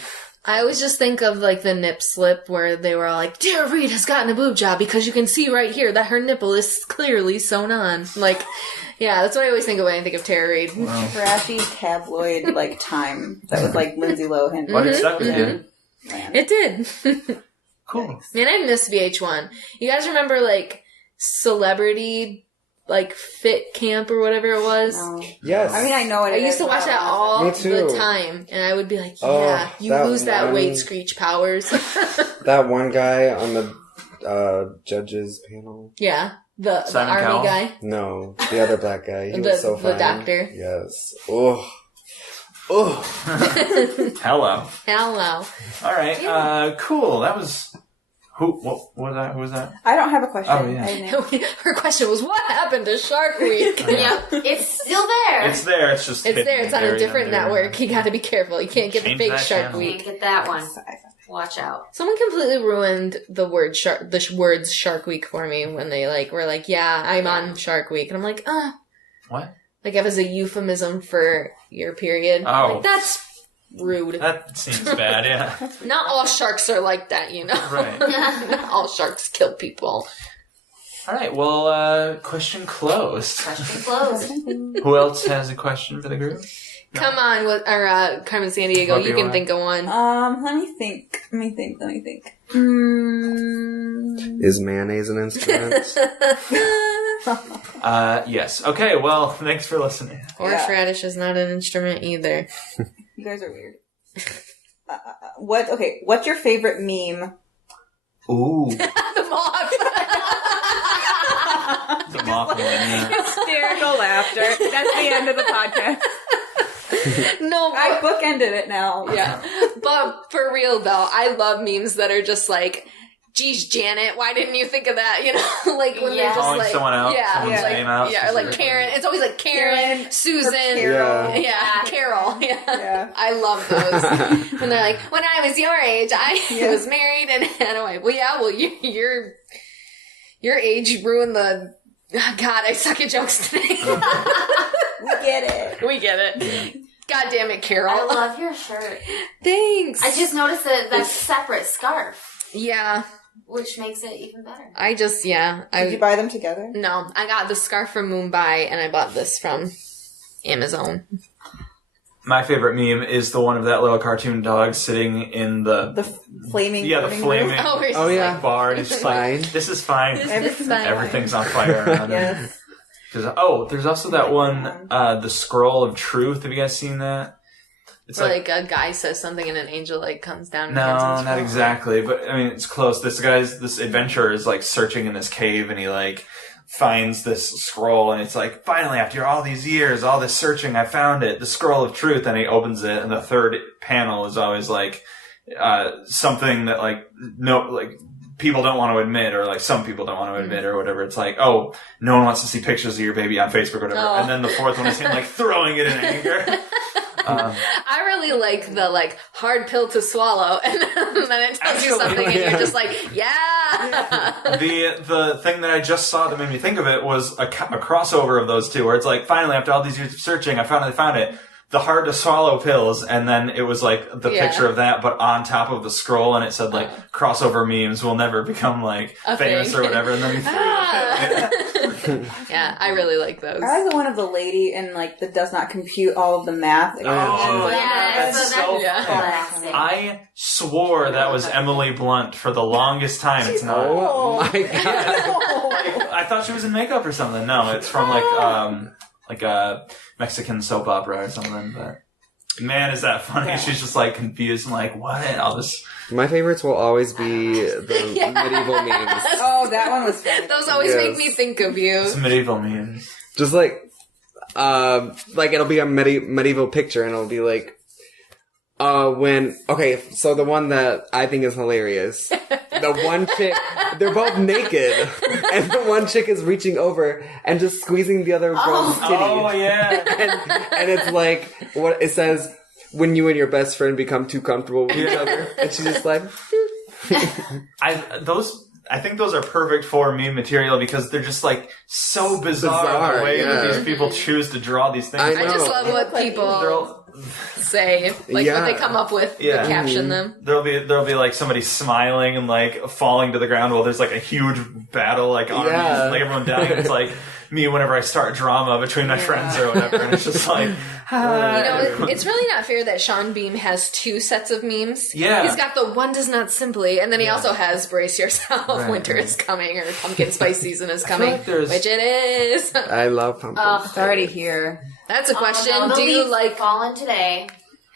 I always just think of like the nip slip where they were all like, Tara Reid has gotten a boob job because you can see right here that her nipple is clearly sewn on. Like, yeah, that's what I always think of when I think of Tara Reid. Wow. Trashy tabloid, like, time. That was, like, Lindsay Lohan. Well, it stuck with you. Man. It did. Cool. Man, I miss VH1. You guys remember like Celebrity, like Fit Camp or whatever it was? No. Yes. I mean, I know it I is, used to but watch I that don't all Me the too. time, and I would be like, Oh, "Yeah, you that lose that one- weight, Screech powers." That one guy on the judges panel. Yeah, the Simon army Cowell? guy. No, the other black guy. He The- was so the fine. doctor? Yes. Oh. Oh. Hello. Hello. All right. Cool. That was. What was that? Who was that? I don't have a question. Oh, yeah. I have an- Her question was, "What happened to Shark Week?" Yeah, it's still there. It's there. It's just. It's there. It's on a buried different under- network. You got to be careful. You can't get Change the fake that Shark channel. Week. Can't get that one. Watch out. Someone completely ruined the word shark, words Shark Week for me when they were like, "Yeah, I'm on Shark Week," and I'm like, What? like it was a euphemism for your period. Oh. Like, that's rude. That seems bad. Yeah. Not all sharks are like that, you know. Right. Not all sharks kill people. All right. Well, question closed. Question closed. Who else has a question for the group? Come on, Carmen Sandiego, What do you you can want? think of one. Let me think. Is mayonnaise an instrument? Yes. Okay. Well, thanks for listening. Horseradish is not an instrument either. You guys are weird. What's your favorite meme? Ooh. The moth. The moth one. Yeah. Hysterical laughter. That's the end of the podcast. No, I bookended it now. yeah. But for real though, I love memes that are just like geez, Janet, why didn't you think of that? You know, like when they're just Calling like someone out, someone's like, name out. yeah, or like Karen. It's always like Karen, Susan, Carol. Carol. Yeah. I love those. When they're like, when I was your age, I was married and had a wife. Well, your age ruined the. Oh, God, I suck at jokes today. We get it. God damn it, Carol. I love your shirt. Thanks. I just noticed that separate scarf. Yeah. Which makes it even better. Did you buy them together? No, I got the scarf from Mumbai and I bought this from Amazon. My favorite meme is the one of that little cartoon dog sitting in the flaming. the flaming bar, and it's just like, this is fine. Everything's on fire around him. There's also that one, the Scroll of Truth. Have you guys seen that? It's where like a guy says something and an angel like comes down and hands him no, the not scroll. exactly, but I mean it's close. This adventurer is like searching in this cave, and he like finds this scroll, and it's like, finally, after all these years, all this searching, I found it, the Scroll of Truth, and he opens it, and the third panel is always like something that people don't want to admit, or like some people don't want to admit, or whatever. It's like, oh, no one wants to see pictures of your baby on Facebook or whatever. Oh. And then the fourth one is him like throwing it in anger. I really like the hard pill to swallow, and then it tells you something, and you're just like, yeah. The thing that I just saw that made me think of it was a crossover of those two, where it's like, finally, after all these years of searching, I finally found it. The hard to swallow pills, and then it was like the picture of that, but on top of the scroll, and it said like crossover memes will never become like famous or whatever. And then we yeah, I really like those. I like the one of the lady and that does not compute all of the math. That's so classic. I swore that was Emily Blunt for the longest time. It's not. Oh my god. I thought she was in makeup or something. No, it's from like a Mexican soap opera or something. But man, is that funny? Yeah. She's just like confused and like, what? All this. My favorites will always be the medieval memes. Oh, that one was funny. Those always make me think of you. It's medieval memes. Just like it'll be a medieval picture, and it'll be like, so the one that I think is hilarious, the one chick, they're both naked, and the one chick is reaching over and just squeezing the other girl's titty. Oh, yeah. and it's like, what it says, when you and your best friend become too comfortable with each other, and she's just like, I think those are perfect for meme material because they're just like so bizarre the way that these people choose to draw these things. I just love what people say, what they come up with to caption them. There'll be like somebody smiling and like falling to the ground while there's like a huge battle, like armies, and, like everyone dying. It's like me whenever I start drama between my friends or whatever, and it's just like, it's really not fair that Sean Beam has two sets of memes. Yeah, he's got the one does not simply, and then he also has brace yourself, winter is coming, or pumpkin spice season is coming, which it is. I love pumpkin. It's already here. That's a question. No, do you like Fallen today?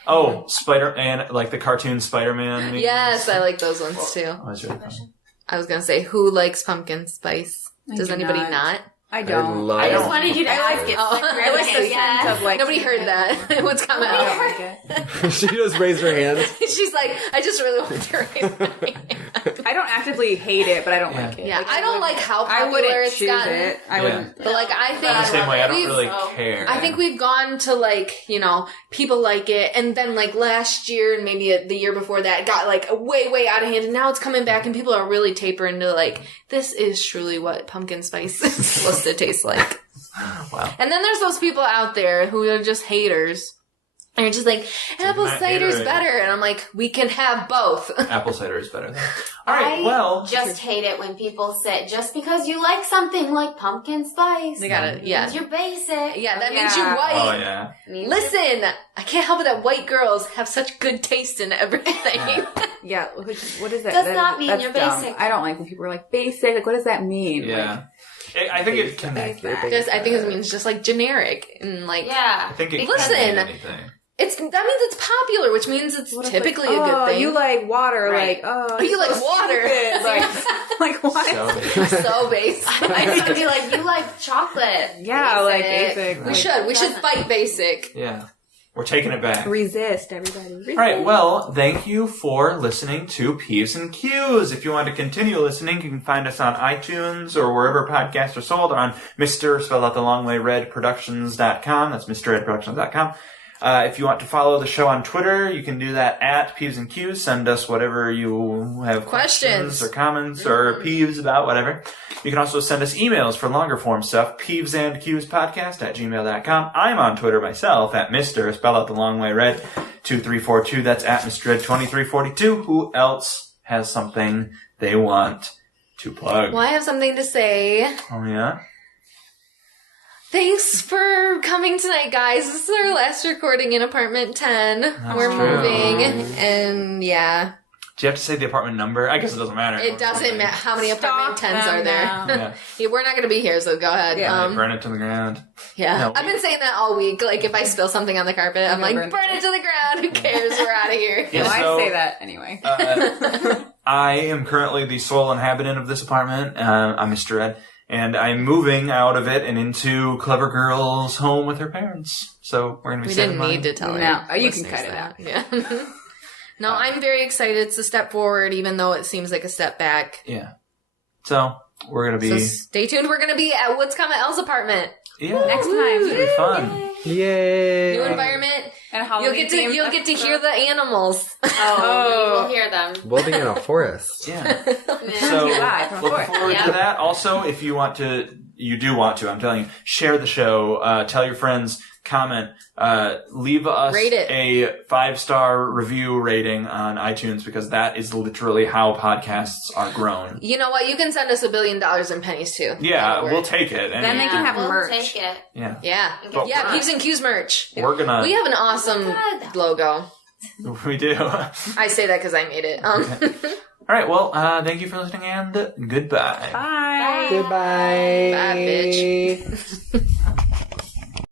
Oh, Spider-Man, like the cartoon Spider-Man memes? Yes, I like those ones too. Oh, that's really funny. I was gonna say, who likes pumpkin spice? Does anybody not? I don't. I just wanted you to ask it. I like the sense of nobody heard that. What's coming out? She just raised her hand. She's like, I just really want to raise my hand. I don't actively hate it, but I don't like it. Yeah, I don't like how I popular wouldn't it's choose gotten. it. I wouldn't. But like, I think I'm the same way. I don't really care. I think we've gone to like, people like it, and then like last year and maybe the year before that, it got like way out of hand, and now it's coming back, and people are really tapering to like, this is truly what pumpkin spice is supposed to taste like. Wow. And then there's those people out there who are just haters. And you're just like, apple cider's better. And I'm like, we can have both. Apple cider is better. All right, I just hate it when people say, just because you like something like pumpkin spice. They gotta, means you're basic. Yeah, that means you're white. Oh, yeah. Listen, I can't help it that white girls have such good taste in everything. Yeah, what is that? Does not mean you're basic. I don't like when people are like, basic. Like, what does that mean? Yeah. I think it can. I think it means just like generic and like. Yeah. I think it Listen. can mean anything. That means it's popular, which means it's typically a good thing. You like water, Right. You like water. Like what? So basic. I'm gonna be like, you like chocolate. Yeah, like basic. We should fight basic. yeah. We're taking it back. Resist, everybody. All right, well, thank you for listening to Peeves and Qs. If you want to continue listening, you can find us on iTunes or wherever podcasts are sold, or on Mr. spelled out the long way, redproductions.com. That's MrRedProductions.com. If you want to follow the show on Twitter, you can do that at Peeves and Qs. Send us whatever you have questions or comments or peeves about, whatever. You can also send us emails for longer form stuff, peevesandqspodcast@gmail.com. I'm on Twitter myself at Mr. spell out the long way, red 2342. That's at Mr. Red 2342. Who else has something they want to plug? Well, I have something to say. Oh, yeah? Thanks for coming tonight, guys. This is our last recording in apartment 10. We're true. moving, and yeah. Do you have to say the apartment number? I guess it doesn't matter. It doesn't matter how many apartment 10s are there. Yeah. Yeah, we're not going to be here, so go ahead. Yeah. Burn it to the ground. Yeah. No, I've been saying that all week. Like, if I spill something on the carpet, I'm like, burn it to the ground. Who cares? We're out of here. Yeah, Well, so, I say that anyway. I am currently the sole inhabitant of this apartment. I'm Mr. Ed. And I'm moving out of it and into Clever Girl's home with her parents. So we're going to be We saving didn't money. need to tell her. No, you can listeners cut it that. out. Yeah. No, I'm very excited. It's a step forward, even though it seems like a step back. Yeah. So we're going to So be... stay tuned. We're going to be at What's Come at Elle's apartment. yeah. Next time. It'll be fun. Yay! New environment. And a You'll Halloween get to hear the animals. Oh, we'll hear them. We'll be in a forest. Yeah. Yeah. So live from look Florida. forward Yeah. to that. Also, if you want to, you do want to, I'm telling you, share the show, tell your friends, comment, leave us Rate it. a 5-star review rating on iTunes, because that is literally how podcasts are grown. You know what? You can send us $1 billion in pennies too. Yeah, That'll work. we'll take it. And Then they can have we'll merch. Take it. yeah. Yeah. But Yeah, Peeves and Qs merch. we're gonna... We have an awesome God. logo. We do. I say that because I made it. All right, well, thank you for listening, and goodbye. Bye. Goodbye. Bye, bitch.